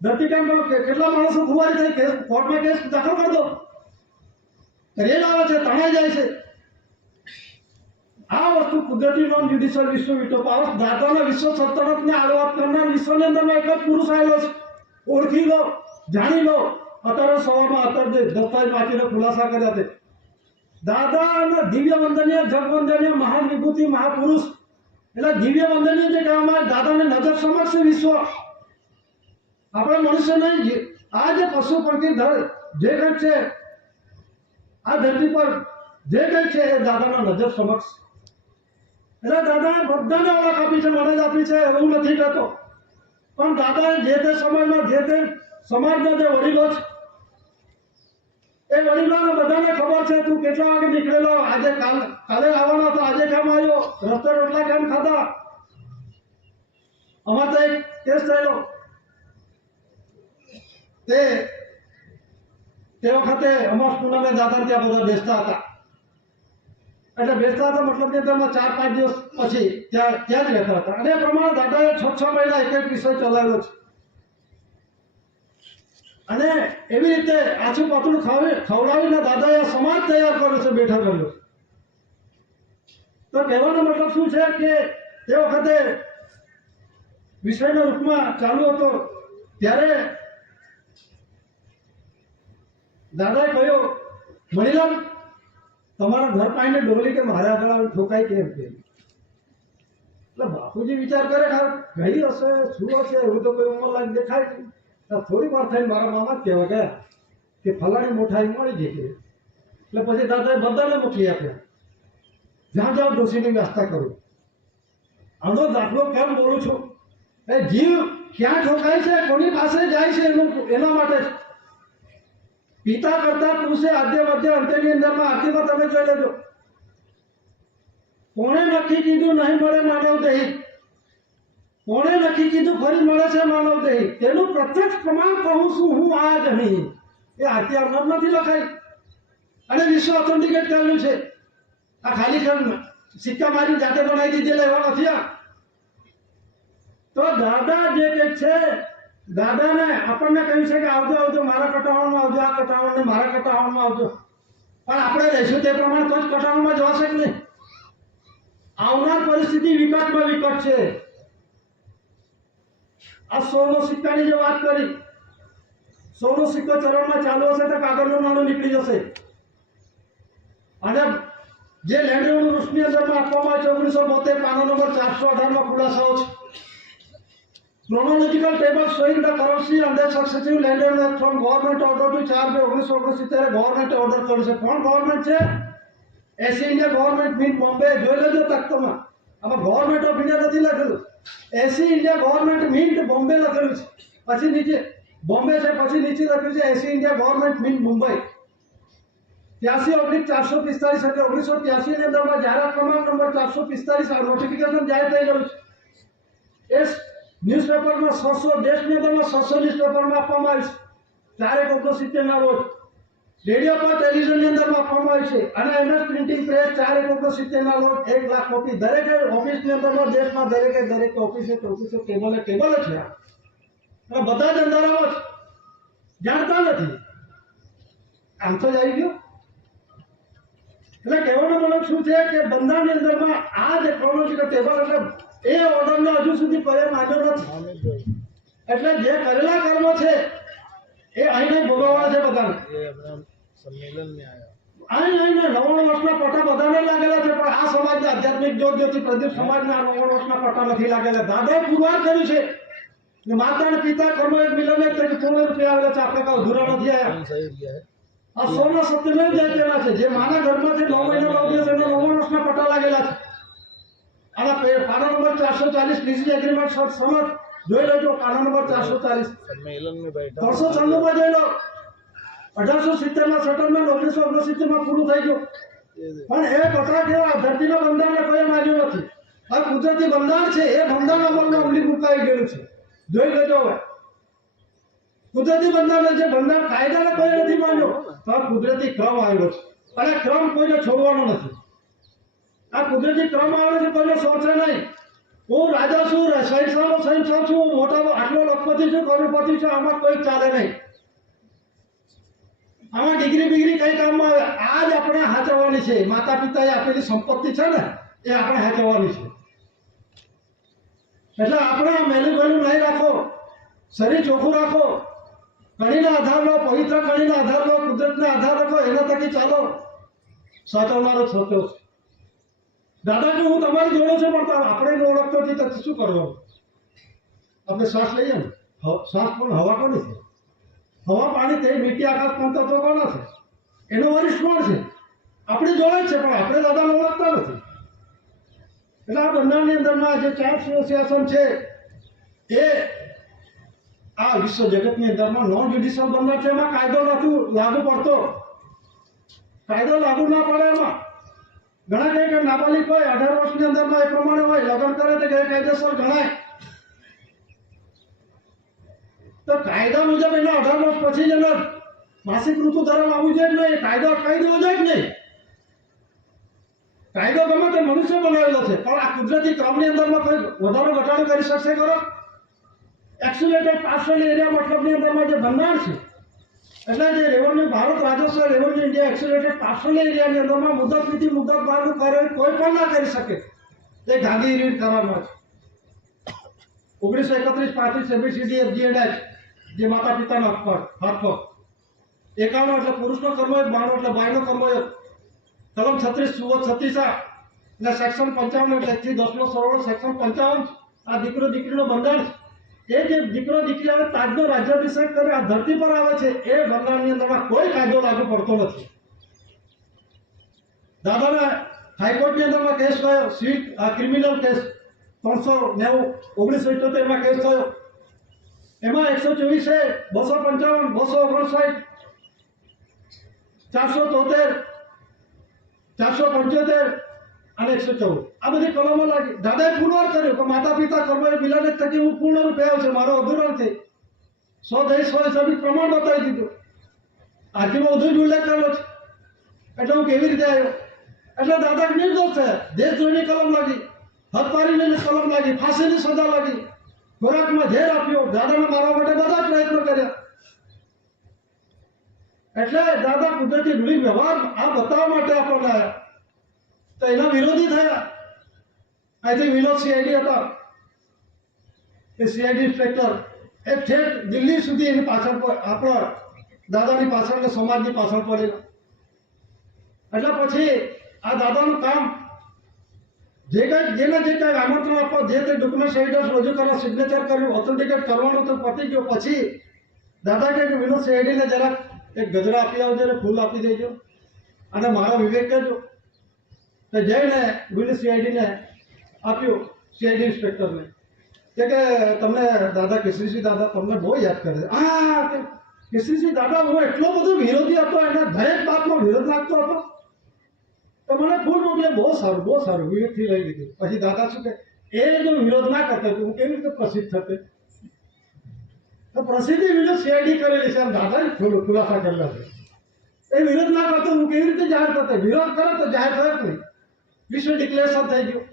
ધરતીકંપમાં કેટલા માણસો ખુવારી થઈ, કેસ કોર્ટમાં કેસ દાખલ કરી દો. રેલ આવે છે, તણાઈ જાય છે. આ વસ્તુ કુદરતી નોન જ્યુડિશિયલ વિશ્વ વિટોપાવસ દાદાના વિશ્વ સલ્તનતને આળવાટ કરનાર વિશ્વની અંદરમાં એક જ પુરુષ આવેલો છે. ઓળખી લો, જાણી લો. અત્યારે સવારમાં અત્યારે જે દસ્તાવેજ વાંચીને ખુલાસા કર્યા છે, દાદાના દિવ્ય વંદનીય જગવંદનીય મહાન વિભૂતિ મહાપુરુષ એટલે દિવ્ય વંદનીય જે કહેવામાં આવે, દાદાને નજર સમક્ષ વિશ્વ આપણે મનુષ્ય નહીં, આ જે પશુ પંખી જે કંઈક છે આ ધરતી પર જે કંઈક છે એ દાદાના નજર સમક્ષ. એટલે દાદાએ બધાને ઓળખ આપી છે, મને જ આપી છે એવું નથી કહેતો, પણ દાદાએ જે તે સમયમાં જે તે સમાજના જે વડીલો છે એ વડીલોને બધાને ખબર છે તું કેટલા વાગે નીકળેલો, આજે કાલે આવવાનો હતો, આજે કેમ આવ્યો, રસ્તે રોટલા કેમ ખાધા. અમારે તો એક કેસ થયેલો, તે વખતે અમારા સ્કૂલમાં દાદા ત્યાં બધા બેસતા હતા. એટલે બેસતા હતા મતલબ કે તેમાં 4-5 દિવસ પછી ત્યાં જ રહેતા હતા. અને એ પ્રમાણે દાદાએ 6 મહિના એક વિષય ચલાવેલો છે. અને એવી રીતે આછું પાતળું ખવડાવીને દાદાએ સમાજ તૈયાર કર્યો છે, બેઠા કર્યો. તો કહેવાનો મતલબ શું છે કે તે વખતે વિષયના રૂપમાં ચાલુ હતો ત્યારે દાદાએ કહ્યું, મણીલાલ તમારા ઘર પાઈને ડોલી કે મારા આગળ ઠોકાઈ કેમ કે. એટલે બાપુજી વિચાર કરે ગઈ હશે, શું હશે, એવું તો કોઈ ઉંમર લાગ દેખાય નહીં. થોડીક વાર થઈને મારા મામા જ કહેવા ગયા કે ફલાણી મોઠાઈ મળી જઈ. એટલે પછી દાદાએ બધાને મોકલી આપ્યા, જ્યાં જ્યાં ડોસીની વ્યવસ્થા કરું. આનો દાખલો કેમ બોલું છું, એ જીવ ક્યાં ઠોકાય છે, કોની પાસે જાય છે એના માટે જ. પિતા કરતા પુરુષે આદ્ય મધ્ય અંત્યની અંદરમાં આરતીમાં તમે જોઈ લેજો, કોણે નક્કી કીધું નહીં મળે માનવ દેહી, કોણે નક્કી કીધું ફરી મળે છે માનવ દેહી, તેનું પ્રત્યક્ષ પ્રમાણ કહું છું હું આજ નહીં. એ આરતી અમર નથી લખાઈ અને વિશ્વ ઓથેન્ટિકેટ કરેલું છે. આ ખાલી સિક્કા મારી જાતે બનાવી દીધેલા એવા નથી. આ તો દાદા જે કંઈક છે, દાદાને આપણને કહ્યું છે કે આવજો આવજો, મારા કટાવણમાં આવજો, આ કટાવણને મારા કટાવણમાં આવજો. પણ આપણે રહીશું તે પ્રમાણે તો જ કટાવણમાં જવાશે કે નહીં. આવનાર પરિસ્થિતિ વિકટમાં વિકટ છે. આ 16 સિક્કાની જે વાત કરી, 16 સિક્કો ચલણમાં ચાલુ હશે તો કાગળનું નાણું નીકળી જશે. અને જે લેન્ડ રેવન્યુ રૂલ્સની અંદરમાં આપવામાં આવે છે 1972 પાનો નંબર 418 ખુલાસાઓ છે. Chronological table showing the currency under successive land revenue from government order to charge 1969 government order કર્યું છે. કોણ ગવર્મેન્ટ છે? એસી ઇન્ડિયા ગવર્મેન્ટ મીન બોમ્બે. જોઈ લેજો તખ્તમાં, આમાં ગવર્મેન્ટ ઓફ ઇન્ડિયા નથી લખેલું, એસી ઇન્ડિયા ગવર્મેન્ટ મીન બોમ્બે લખેલું છે. પછી નીચે બોમ્બે છે, પછી નીચે લખ્યું છે એસી ઇન્ડિયા ગવર્મેન્ટ મીન મુંબઈ. 83/445 એટલે 1983 ની અંદરમાં જાહેરાત ક્રમાંક નંબર 445 નોટિફિકેશન જાહેર થઈ ગયું છે. એ ન્યૂઝપેપરમાં 600 દેશની અંદરમાં 600 ન્યૂઝપેપરમાં આપવામાં આવી છે. 4/1970 ના રોજ રેડિયો પર ટેલિવિઝનની અંદરમાં આપવામાં આવી છે. અને એમએસ પ્રિન્ટિંગ પ્રેસ 4/1970 ના રોજ 1 લાખ કોપી દરેક ઓફિસની અંદરમાં દેશમાં દરેક ઓફિસે ટેબલ છે. અને બધા જ અંધારાઓ જ જાણતા નથી. આમ તો જ આવી ગયો. એટલે કહેવાનો મતલબ શું છે કે બંધારણની અંદરમાં આ જે ક્રોનોલોજીકલ ટેબલ એટલે એ ઓર્ડરને હજુ સુધી કોઈ માન્યો નથી. એટલે જે કરેલા કર્મ છે એ અહીં ભોગવવાના છે બધાને. અહીં 99 વર્ષના પટા બધાને લાગેલા છે, પણ આ સમાજના આધ્યાત્મિક જ્યોતિ પ્રદીપ સમાજના 99 વર્ષના પટા નથી લાગેલા. દાદાએ પુરવાર કર્યું છે કે માતા અને પિતા કર્મ એક મિલન એક પૂર્ણ રૂપે આવેલા છે. આપણે કાંઈ અધૂરા નથી આવ્યા. આ 100 સત્યમેવ જયતેના છે. જે માના ઘરમાંથી 9 મહિના 9 દિવસ એના 99 વર્ષના પટા લાગેલા છે. આના પાના નંબર 440 લીઝ એગ્રીમેન્ટ સમજ જોઈ લેજો. પાના નંબર 440 સંમેલનમાં બેઠા 396 માં જોઈ લો. 1870 ના સેટલમેન્ટ 1969 માં પૂરું થઈ ગયું. પણ એ પત્રા કેવા ધરતીના બંધારણને કોઈ માન્યું નથી. આ કુદરતી બંધારણ છે, એ બંધારણ અમલમાં અમલી મુકાઈ ગયેલું છે. જોઈ લેજો. હવે કુદરતી બંધારણ જે બંધારણ કાયદાને કોઈ નથી માન્યો, તો આ કુદરતી ક્રમ આવેલો છે. અને ક્રમ કોઈને છોડવાનો નથી. આ કુદરતી ક્રમ આવે છે, કોઈને સોચે નહીં. હું રાજા છું, શહેનશાહ છું, મોટા આટલો લખપતિ છું, કરોડપતિ છું, આમાં કોઈ ચાલે નહીં. આમાં ડિગ્રી બિગ્રી કઈ કામમાં આવે? આજ આપણે હાચવવાની છે. માતા પિતાએ આપેલી સંપત્તિ છે ને, એ આપણે હાચવવાની છે. એટલે આપણે આ મેલું ગયેલું નહીં રાખો, શરીર ચોખ્ખું રાખો, કણીના આધાર લો, પવિત્ર કણીના આધાર લો, કુદરતને આધાર રાખો, એના થકી ચાલો. સાચવનારો સત્યો છે. દાદા કે હું તમારી જોડે છે, પણ આપણે ન ઓળખતો નથી તો શું કરવાનું? આપણે શ્વાસ લઈએ ને, શ્વાસ પણ હવા કોની છે? હવા પાણી તે મીઠી આકાશ પંચતત્વ કોના છે? એનો વરિષ્ઠ કોણ છે? આપણી જોડે જ છે, પણ આપણે દાદાને ઓળખતા નથી. એટલે આ બંધારણની અંદરમાં જે 4 એસોસિએશન છે એ આ વિશ્વ જગતની અંદરમાં નોન જ્યુડિશિયલ બંધારણ છે. એમાં કાયદો નથી લાગુ પડતો, કાયદો લાગુ ના પડે. એમાં ઘણા કહે કે નાબાલિગ હોય 18 વર્ષની અંદરમાં એ પ્રમાણે હોય, લગ્ન કરે તો ગેરકાયદેસર ગણાય. તો કાયદા મુજબ એના 18 વર્ષ પછી જ એને માસિક ઋતુ ધરાવ આવવું જોઈએ નહીં, કાયદો અટકાવી દેવો જોઈએ જ નહીં. કાયદો ગમે તે મનુષ્ય બનાવેલો છે, પણ આ કુદરતી ક્રમની અંદરમાં કોઈ વધારો ઘટાડો કરી શકશે ખરો? એક્સિલેટેડ પાર્સલ એરિયા મતલબની અંદરમાં જે બંધારણ છે, એટલે જે રેવન્યુ ભારત રાજસ્વ રેવન્યુ ઇન્ડિયા એક્સિલેટેડ પાર્સલ એરિયાની અંદરમાં મુદત વિધિ મુદત બહારનું કાર્ય કોઈ પણ ના કરી શકે. એ ગાંધીગીરી કરવામાં છે. 1931 એબીસીડી એફજીએડ જે માતા પિતાના હક 51 એટલે પુરુષનો કર્મયોગ, 92 એટલે બાયનો કર્મયોગ, કલમ 36 સુવત 36 એટલે સેક્શન 55 એટલે 10નો સરવાળો સેક્શન 55. આ દીકરો દીકરીનો બંધારણ છે. એ જે દીકરો દીકરી આવે તાજનો રાજ્યાભિષેક કરે આ ધરતી પર આવે છે, એ બંધારણની અંદરમાં કોઈ કાયદો લાગુ પડતો નથી. દાદાને હાઈકોર્ટની અંદરમાં કેસ થયો, સ્વીટ ક્રિમિનલ કેસ 390 1978 માં કેસ થયો. એમાં 124 255 259 473 475 અને 114 આ બધી કલમો લાગી. દાદાએ પુરવાર કર્યું કે માતા પિતા કર્મયોગ મિલાને થકી હું પૂર્ણ રૂપે આવ્યો છે, મારો અધૂરો નથી. 100 સભી પ્રમાણ બતાવી દીધું. આરતીમાં વધુ જ ઉલ્લેખ કર્યો છે. એટલે હું કેવી રીતે આવ્યો? એટલે દાદા નિર્દોષ થયા. દેશદ્રોહની કલમ લાગી, હદપારીની કલમ લાગી, ફાંસીની સજા લાગી, ખોરાકમાં ઝેર આપ્યો, દાદાને મારવા માટે બધા જ પ્રયત્નો કર્યા. એટલે દાદા કુદરતી રૂઢિ વ્યવહાર આ બતાવવા માટે આપણને આવ્યા. તો એના વિરોધી થયા. અહીંથી વિનોદ સીઆઈડી હતા, એ સીઆઈડી ઇન્સ્પેક્ટર એ ઠેઠ દિલ્હી સુધી એની પાછળ આપણા દાદાની પાછળ ને સમાજની પાછળ પડેલા. એટલે પછી આ દાદાનું કામ જે કંઈ આમંત્રણ આપવા, જે તે ડોક્યુમેન્ટ એવિડન્સ રજૂ કરવા, સિગ્નેચર કર્યું, ઓથેન્ટિકેટ કરવાનું તો પતી ગયો. પછી દાદા કે વિનોદ સીઆઈડીને જરાક એક ગજરા આપી આવજો ને ફૂલ આપી દેજો અને મારા વિવેક કહેજો. તો જઈને વિનોદ સીઆઈડીને આપ્યું, સીઆઈડી ઇન્સ્પેક્ટરને કે તમને દાદા કેસરીસિંહ દાદા તમને બહુ યાદ કરે છે. હા, કેસરીસિંહ દાદા હું એટલો બધો વિરોધી હતો, એને દરેક બાતમાં વિરોધ નાખતો હતો, તો મને ફૂલ મોકલે. બહુ સારું વિવેકથી લઈ લીધું. પછી દાદા શું કે એ જો વિરોધ ના કરતો તો હું કેવી રીતે પ્રસિદ્ધ થતે? તો પ્રસિદ્ધિ વિરોધ સીઆઈડી કરેલી છે, દાદા ખુલાસા કરેલા છે. એ વિરોધ ના કરતો હું કેવી રીતે જાહેર થતો? વિરોધ કરે તો જાહેર થયો જ નહીં. વિશ્વ ડિક્લેરેશન થઈ ગયું.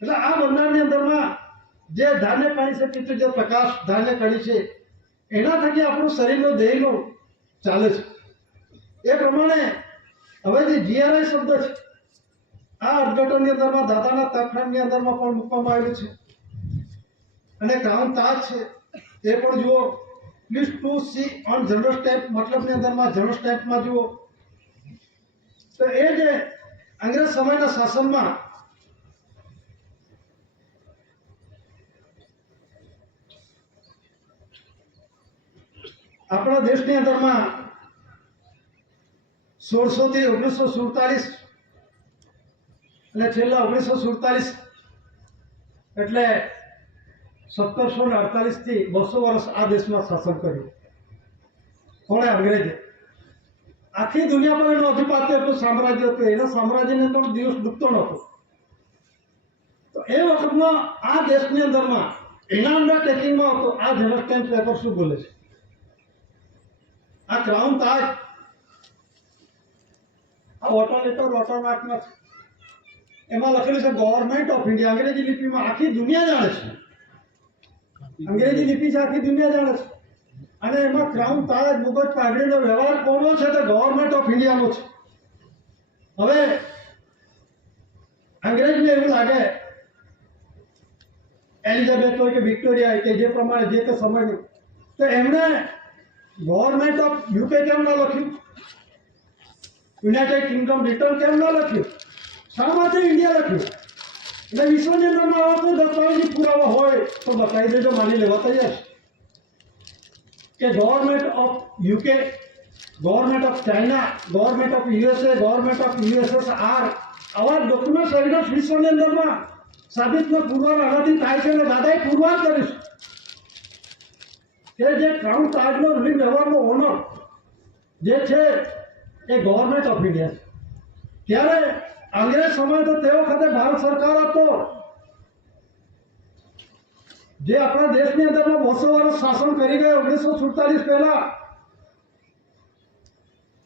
એટલે આ બંધારણની અંદરમાં જે ધાન્ય કણી છે, પિતૃ જે પ્રકાશ ધાન્ય કણી છે, એના થકી આપણું શરીરનું દેહનું ચાલે છે. એ પ્રમાણે હવે જે જીઆરઆઈ શબ્દ છે, આ અર્થઘટનની અંદરમાં દાદાના તખંડની અંદરમાં પણ મૂકવામાં આવેલું છે. અને ક્રાઉન તાજ છે એ પણ જુઓ. Please to see on general stamp મતલબની અંદરમાં જનરલ સ્ટેમ્પમાં જુઓ. તો એ જે અંગ્રેજ સમયના શાસનમાં આપણા દેશની અંદરમાં 1600 થી 1947 અને છેલ્લા 1947 એટલે 1748 થી 200 વર્ષ આ દેશમાં શાસન કર્યું. કોણે? અંગ્રેજે. આખી દુનિયા પર એનું અધિપત્ય હતું, સામ્રાજ્ય હતું. એના સામ્રાજ્યને પણ દિવસ ડૂબતો નહોતો. તો એ વખતમાં આ દેશની અંદરમાં એના અંડરટેકિંગમાં હતો. આ જનરલ સ્ટેમ્પ પેપર શું બોલે છે? આ ક્રાઉન તાજ, આ વોટરમાર્કમાં છે. એમાં લખેલું છે ગવર્મેન્ટ ઓફ ઇન્ડિયા. અંગ્રેજી લિપિમાં આખી દુનિયા જાણે છે. અંગ્રેજી લિપિ છે, આખી દુનિયા જાણે છે. અને એમાં ક્રાઉન તાજ મુગટ પાઘડીનો વ્યવહાર કોનો છે? તો ગવર્મેન્ટ ઓફ ઇન્ડિયાનો છે. હવે અંગ્રેજને એવું લાગે એલિઝાબેથ હોય કે વિક્ટોરિયા હોય કે જે પ્રમાણે જે તે સમયનું, તો એમણે ગવર્મેન્ટ ઓફ યુકે કેમ ન લખ્યું, યુનાઇટેડ કિંગડમ રિટર્ન કેમ ન લખ્યું, શા માટે ઇન્ડિયા લખ્યું? એટલે વિશ્વની અંદરમાં આવા કોઈ દસ્તાવેજી પુરાવા હોય તો બતાવી દેજો, માની લેવા તૈયાર છે કે government of UK, government of China, government of USA, government of USSR, આવા ડોક્યુમેન્ટ એવિડન્સ વિશ્વની અંદરમાં સાબિતનો પુરવાર આનાથી થાય છે. અને દાદાએ પુરવાર કરીશ કે જે ક્રાઉન તાજનો રૂલિંગ વ્યવહારનો ઓનર જે છે એ ગવર્મેન્ટ ઓફ ઇન્ડિયા છે. ત્યારે અંગ્રેજ સમય તો તે વખતે ભારત સરકાર હતો જે આપણા દેશની અંદરમાં 200 વર્ષ શાસન કરી ગયો 1947 પહેલા,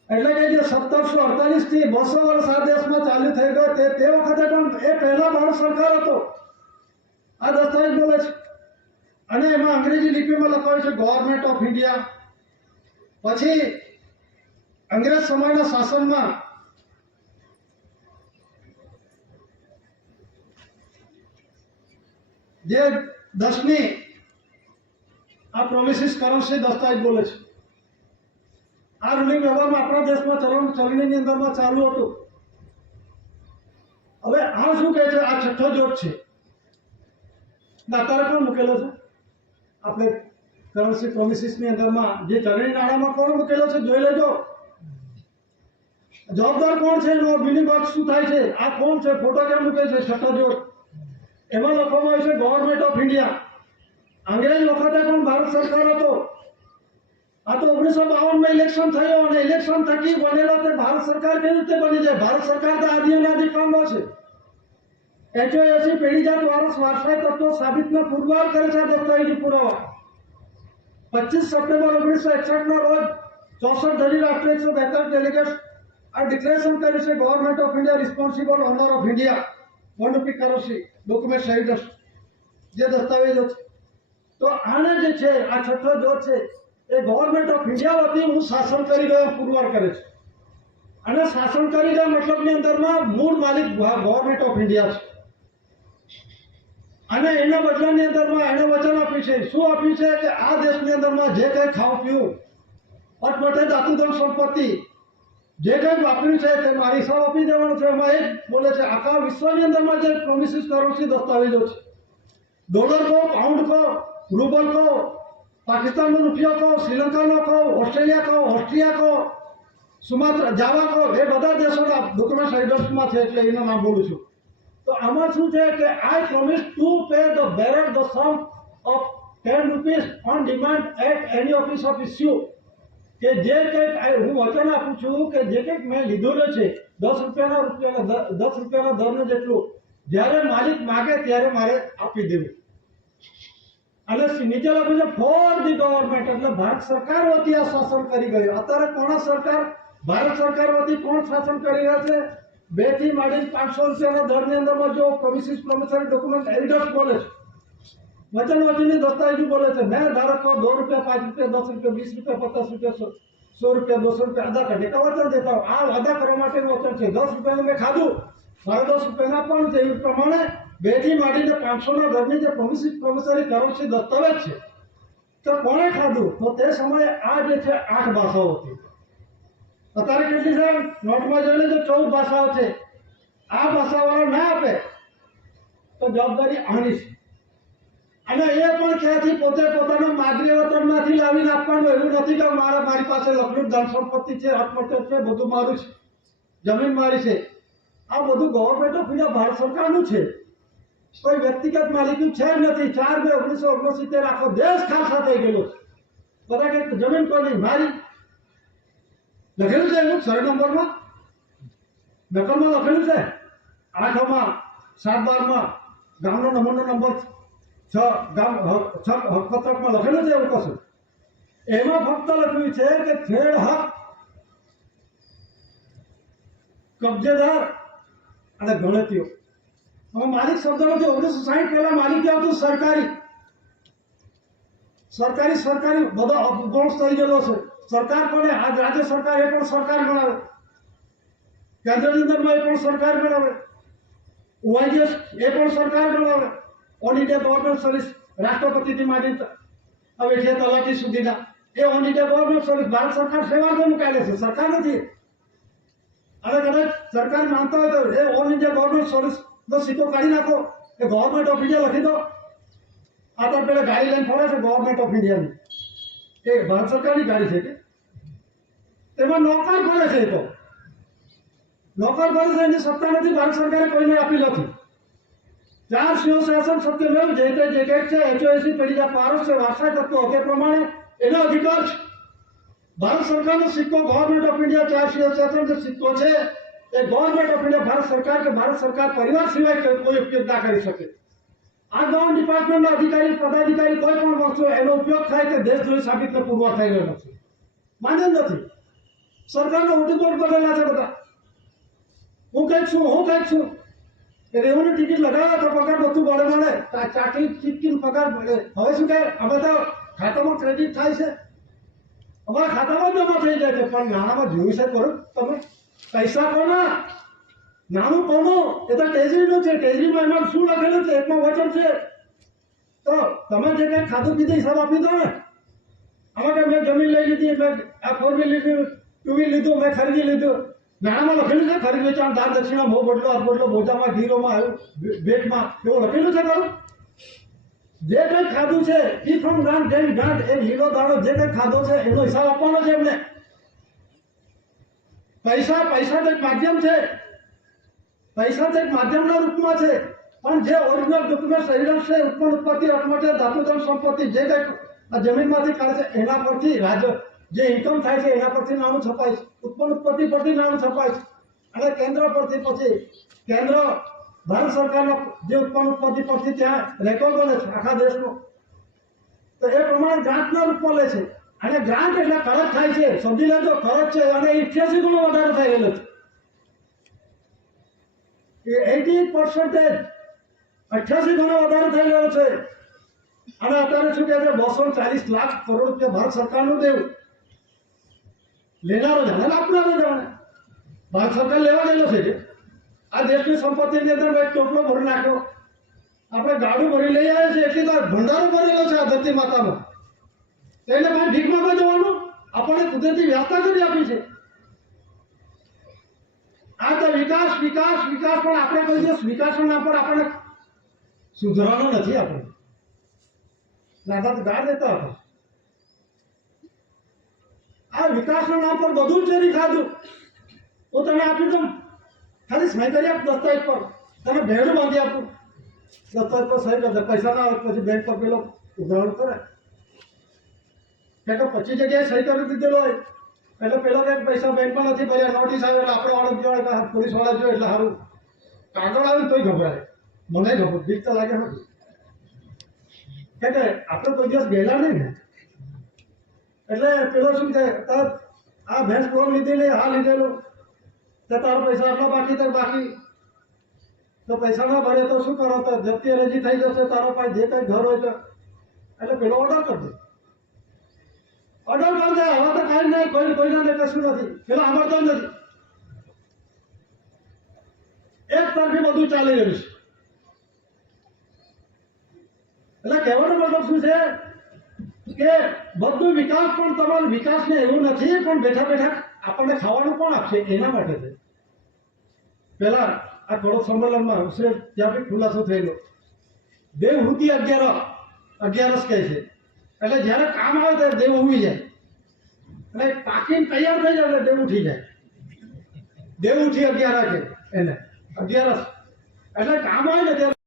એટલે કે જે 1748 થી 200 વર્ષ આ દેશમાં ચાલુ થઈ ગયો તે વખતે પણ એ પહેલા ભારત સરકાર હતો. આ દસ્તાવેજ બોલે છે. અને એમાં અંગ્રેજી લિપિમાં લખાયું છે ગવર્મેન્ટ ઓફ ઇન્ડિયા. પછી અંગ્રેજ સમયના શાસનમાં જે 10મી આ પ્રોમિસિસ કરન્સી દસ્તાવેજ બોલે છે. આ રૂલિંગ વ્યવહારમાં આપણા દેશમાં ચલણીની અંદરમાં ચાલુ હતું. હવે આ શું કહે છે? આ છઠ્ઠો જોગ છે, અત્યારે પણ મૂકેલો છે આપણે કરન્સી પ્રોમિસિસની અંદરમાં. જે ચલણી નાણાંમાં કોણ મૂકેલો છે જોઈ લેજો. જવાબદાર કોણ છે, એનો મિનિંગ શું થાય છે, આ કોણ છે, ફોટો ક્યાં મૂકે છે, છઠ્ઠો જોગ. એમાં લખવામાં આવ્યું છે ગવર્મેન્ટ ઓફ ઇન્ડિયા. અંગ્રેજ વખતે પણ ભારત સરકાર હતો. આ તો 1952માં ઇલેક્શન થયો અને ઇલેક્શન થકી બનેલો તે ભારત સરકાર કેવી રીતે બની જાય? ભારત સરકાર તો આદિ અનાદિ કાળનો છે. 80 પેઢીજાત વારસાઈ તત્વો સાબિતનો પુરવાર કરે છે દસ્તાવેજી પુરાવા. 25 સપ્ટેમ્બર 1961 ના રોજ 64 ધરી રાષ્ટ્ર 142 ડેલિગેટ્સ આ ડિક્લેરેશન કર્યું છે government of India responsible owner of India monopoly currency document evidence જે દસ્તાવેજો છે. તો આને જે છે આ છઠ્ઠો જોગ છે એ ગવર્મેન્ટ ઓફ ઇન્ડિયા વતી હું શાસન કરી ગયો પુરવાર કરે છે. અને શાસન કરી ગયા મતલબની અંદરમાં મૂળ માલિક ગવર્મેન્ટ ઓફ ઇન્ડિયા છે. અને એના બદલાની અંદરમાં એને વચન આપ્યું છે. શું આપ્યું છે કે આ દેશની અંદરમાં જે કંઈ ખાવું પીવું અટપટે ધાતુધન સંપત્તિ જે કંઈ વાપર્યું છે તે મારી સૌ આપી દેવાનું છે. એમાં એક બોલે છે આખા વિશ્વની અંદરમાં જે પ્રોમિસિસ કરન્સી દસ્તાવેજો છે, ડોલર કહો, પાઉન્ડ કહો, રૂબલ કહો, પાકિસ્તાનનો રૂપિયો કહો, શ્રીલંકાનો કહો, ઓસ્ટ્રેલિયા કહો, ઓસ્ટ્રિયા કહો, સુમાત્રા, જાવા કહો, એ બધા દેશોના ડોક્યુમેન્ટ એવિડન્સમાં છે એટલે એનું નામ બોલું છું. તો આમાં શું છે કે I promise to pay the bearer the sum of 10 rupees on demand at any office of issue, કે જે કંઈક હું વચન આપું છું કે જે કંઈક મેં લીધેલું છે 10 રૂપિયાના દરનું જેટલું જ્યારે માલિક માગે ત્યારે મારે આપી દેવું. અને નીચે લખ્યું છે ફોર ધી ગવર્મેન્ટ, એટલે ભારત સરકાર વતી આ શાસન કરી ગયું. અત્યારે કોણ સરકાર? ભારત સરકાર વતી કોણ શાસન કરી રહ્યા છે? 2 થી માંડીને 500 રૂપિયાના દરની અંદરમાં જો પ્રોમિસિસ પ્રોમિસરી ડોક્યુમેન્ટ એવિડન્સ બોલે છે, વચન વચનની દસ્તાવેજી બોલે છે. મેં ધારો કે 2 રૂપિયા, 5 રૂપિયા, 10 રૂપિયા, 20 રૂપિયા, 50 રૂપિયા, 100 રૂપિયા, 200 રૂપિયા અદા કરી વચન દેતા હું. આ અદા કરવા માટેનું વચન છે. 10 રૂપિયાનું મેં ખાધું, મારે 10 રૂપિયા આપવાનું છે. એ પ્રમાણે 2 થી માંડીને 500ના દરની જે પ્રોમિસિસ પ્રોમિસરી કરન્સી દસ્તાવેજ છે તો કોણે ખાધું? તો તે સમયે આ જે છે 8 ભાષાઓ હતી. અત્યારે કેટલી છે? નોટમાં જોઈ લેજો 14 ભાષાઓ છે. આ ભાષાવાળા ના આપે તો જવાબદારી આની છે. અને એ પણ ક્યાંથી પોતે પોતાના માદરી વતનમાંથી લાવીને આપવાનું. એવું નથી કે મારી પાસે લખલું ધન સંપત્તિ છે, હકમત છે, બધું મારું છે, જમીન મારી છે. આ બધું ગવર્મેન્ટ ઓફ ઇન્ડિયા ભારત સરકારનું છે. કોઈ વ્યક્તિગત માલિકી છે જ નથી. 4/2/1969 આખો દેશ ખાલસા થઈ ગયેલો છે. બધા કે જમીન કોની? મારી. લખેલું છે એનું સર્વે નંબરમાં, નકલમાં લખેલું છે 8માં 7/12માં ગામનો નંબરનો નંબર 6 ગામ હકપત્રકમાં લખેલું છે એવું કશું. એમાં ફક્ત લખ્યું છે કે ખેડ હક, કબજેદાર અને ગણતરીઓ. હવે માલિક શબ્દ નથી. 1960 પહેલા માલિકી આવતું સરકારી બધો અપભ્રંશ થઈ ગયેલો છે. સરકાર પણ આ રાજ્ય સરકાર એ પણ સરકાર ગણાવે, કેન્દ્રની અંદરમાં એ પણ સરકાર ગણાવે. ઓઆઈએસ એ પણ સરકાર બનાવે. ઓલ ઇન્ડિયા ગવર્મેન્ટ સર્વિસ રાષ્ટ્રપતિથી માંડીને હવે જે તલાટી સુધીના એ all India government service Bharat સરકાર સેવા કેમ કાઢે છે? સરકાર નથી. અને કદાચ સરકાર માનતા હોય તો એ ઓલ ઇન્ડિયા ગવર્મેન્ટ સર્વિસ નો સિક્કો કાઢી નાખો, એ ગવર્મેન્ટ ઓફ ઇન્ડિયા લખી દો. આ તો પેલા ગાડી લઈને ફરે છે ગવર્મેન્ટ ઓફ ઇન્ડિયાની, એ ભારત સરકારની ગાડી છે કે તેમાં નોકર ફરે છે. એ તો નોકર ફરે છે, એની સત્તા નથી, ભારત સરકારે કોઈને આપી નથી. 4 સિંહો શાસન સત્યમેવ જયતે જયતે છે. 80 પેઢીના પારસ છે વારસાઈ તત્વો તે પ્રમાણે એનો અધિકાર છે. ભારત સરકારનો સિક્કો ગવર્મેન્ટ ઓફ ઇન્ડિયા 4 સિંહો શાસન જે સિક્કો છે એ ગવર્મેન્ટ ઓફ ઇન્ડિયા ભારત સરકાર કે ભારત સરકાર પરિવાર સિવાય કોઈ ઉપયોગ ના કરી શકે. આ ગવર્મેન્ટ ડિપાર્ટમેન્ટના અધિકારી પદાધિકારી કોઈ પણ વસ્તુ એનો ઉપયોગ થાય કે દેશદ્રોહી સાબિત પૂરવા થઈ રહ્યો નથી, માન્ય નથી. સરકારનો ઉદ્યોગ બદલેલા છે બધા. હું કંઈક છું રેવન્યુ ટિકિટ લગાવ્યા તો પગાર બધું મળે મળે, ચાકરી ચીટકીને પગાર મળે. હવે શું કહે, અમે તો ખાતામાં ક્રેડિટ થાય છે, અમારા ખાતામાં જમા થઈ જાય છે. પણ નાણાંમાં જોયું છે ખરું તમે? પૈસા કોના? નાનું કોનું? એ તો ટ્રેઝરીનું છે. ટ્રેઝરીમાં એમાં શું લખેલું છે? એકમાં વચન છે. તો તમે જે કંઈ ખાધું પીધું હિસાબ આપી દો ને. આમાં કે મેં જમીન લઈ લીધી, મેં આ 4 વ્હીલ લીધું, 2 વ્હીલ લીધું, મેં ખરીદી લીધું. નાણાંમાં લખેલું છે ખરીદ વેચાણ દાન દક્ષિણા મોહ બદલો હાથ બદલો બોજામાં ગીરોમાં આવ્યું ભેટમાં એવું લખેલું છે ખરું? જે કંઈ ખાધું છે ઈ ફ્રોમ ગાંઠ ડેન ગાંઠ, એ લીલો દાણો જે કંઈ ખાધો છે એનો હિસાબ આપવાનો છે એમને. પૈસા તો એક માધ્યમ છે, પૈસા તો એક માધ્યમના રૂપમાં છે. પણ જે ઓરિજિનલ ડોક્યુમેન્ટ એવિડન્સ છે, ઉત્પન્ન ઉત્પત્તિ અટમટે ધાતુધન સંપત્તિ જે કંઈ આ જમીનમાંથી કાઢે છે એના પરથી જે ઇન્કમ થાય છે એના પરથી નાણું છપાય છે, ઉત્પન્ન ઉત્પત્તિ પરથી નાણું છપાય છે. અને કેન્દ્ર પરથી પછી કેન્દ્ર ભારત સરકારનો જે ઉત્પન્ન ઉત્પત્તિ પરથી ત્યાં રેકોર્ડ બને છે આખા દેશનો. તો એ પ્રમાણે ગ્રાન્ટના રૂપમાં લે છે. અને ગ્રાન્ટ એટલે ખર્ચ થાય છે, સમજી લેજો ખર્ચ છે. અને 88 ગણો વધારો થઈ રહેલો છે. એ 88% 88 ગણો વધારો થઈ રહ્યો છે. અને અત્યારે શું કહે છે, 240 લાખ કરોડ રૂપિયા ભારત સરકારનું દેવું. લેનારો જાણે ને આપનારો જાણે. ભારત સરકાર લેવા ગયેલો છે કે આ દેશની સંપત્તિની અંદર એક ટોપલો ભરી નાખ્યો. આપણે ગાડું ભરી લઈ આવ્યા છે એટલી તો ભંડારો ભરેલો છે આ ધરતી માતામાં. તેને ભાઈ ભીખ માંગવા જવાનું? આપણને કુદરતી વ્યવસ્થા કરી આપી છે. આ તો વિકાસ પણ આપણે કોઈ દિવસ વિકાસના નામ પર આપણને સુધારવાનો નથી. આપણે લાગત ગાળ દેતા હતા. આ વિકાસના નામ પર બધું જ નથી ખાધું. તો તમે આપી દો, ખાલી સહી કરી આપ દસ્તાવેજ પર, તમે ભેડું બાંધી આપું, દસ્તાવેજ પર સહી કરી દે. પૈસા ના આવે પછી બેંક પર પેલો ઉઘરાણું કરે કે 25 જગ્યાએ સહી કરી દીધેલો હોય એટલે પેલો કંઈક પૈસા બેંકમાં નથી ભર્યા, નોટિસ આવે એટલે આપણે વાળો જોડે પોલીસ વાળા જોડે એટલે સારું કાગળ આવે તોય ગભરાય. મને ગભર બીક તો લાગે નથી કે આપણે કોઈ દિવસ ગયેલા નહીં ને. એટલે પેલો શું થાય, આ ભેંસ કોણ લીધેલી, આ લીધેલું, તો તારો પૈસા આટલા બાકી તો બાકી, તો પૈસા ના ભરે તો શું કરો, તો જપ્તી અરજી થઈ જશે તારો પાસે જે કંઈ ઘર હોય તો. એટલે પેલો ઓર્ડર કરજો, ઓર્ડર કરજે. હવે તો કાંઈ નહીં, કોઈના ને કશું નથી. પેલો સાંભળતો નથી. એક તરફી બધું ચાલી રહ્યું છે. એટલે કહેવાનો મતલબ શું છે કે બધું વિકાસ પણ તમારો વિકાસને એવું નથી, પણ બેઠા બેઠા આપણને ખાવાનું કોણ આપશે એના માટે છે. પેલા આ કડોદ સંમેલનમાં ત્યાં બી ખુલાસો થયેલો, દેવ હુતી 11 કહે છે. એટલે જ્યારે કામ આવે ત્યારે દેવ ઉમી જાય, અને પાકીને તૈયાર થઈ જાય એટલે દેવ ઉઠી જાય. દેવ ઉઠી 11 કે એને 11 એટલે કામ આવે ને ત્યારે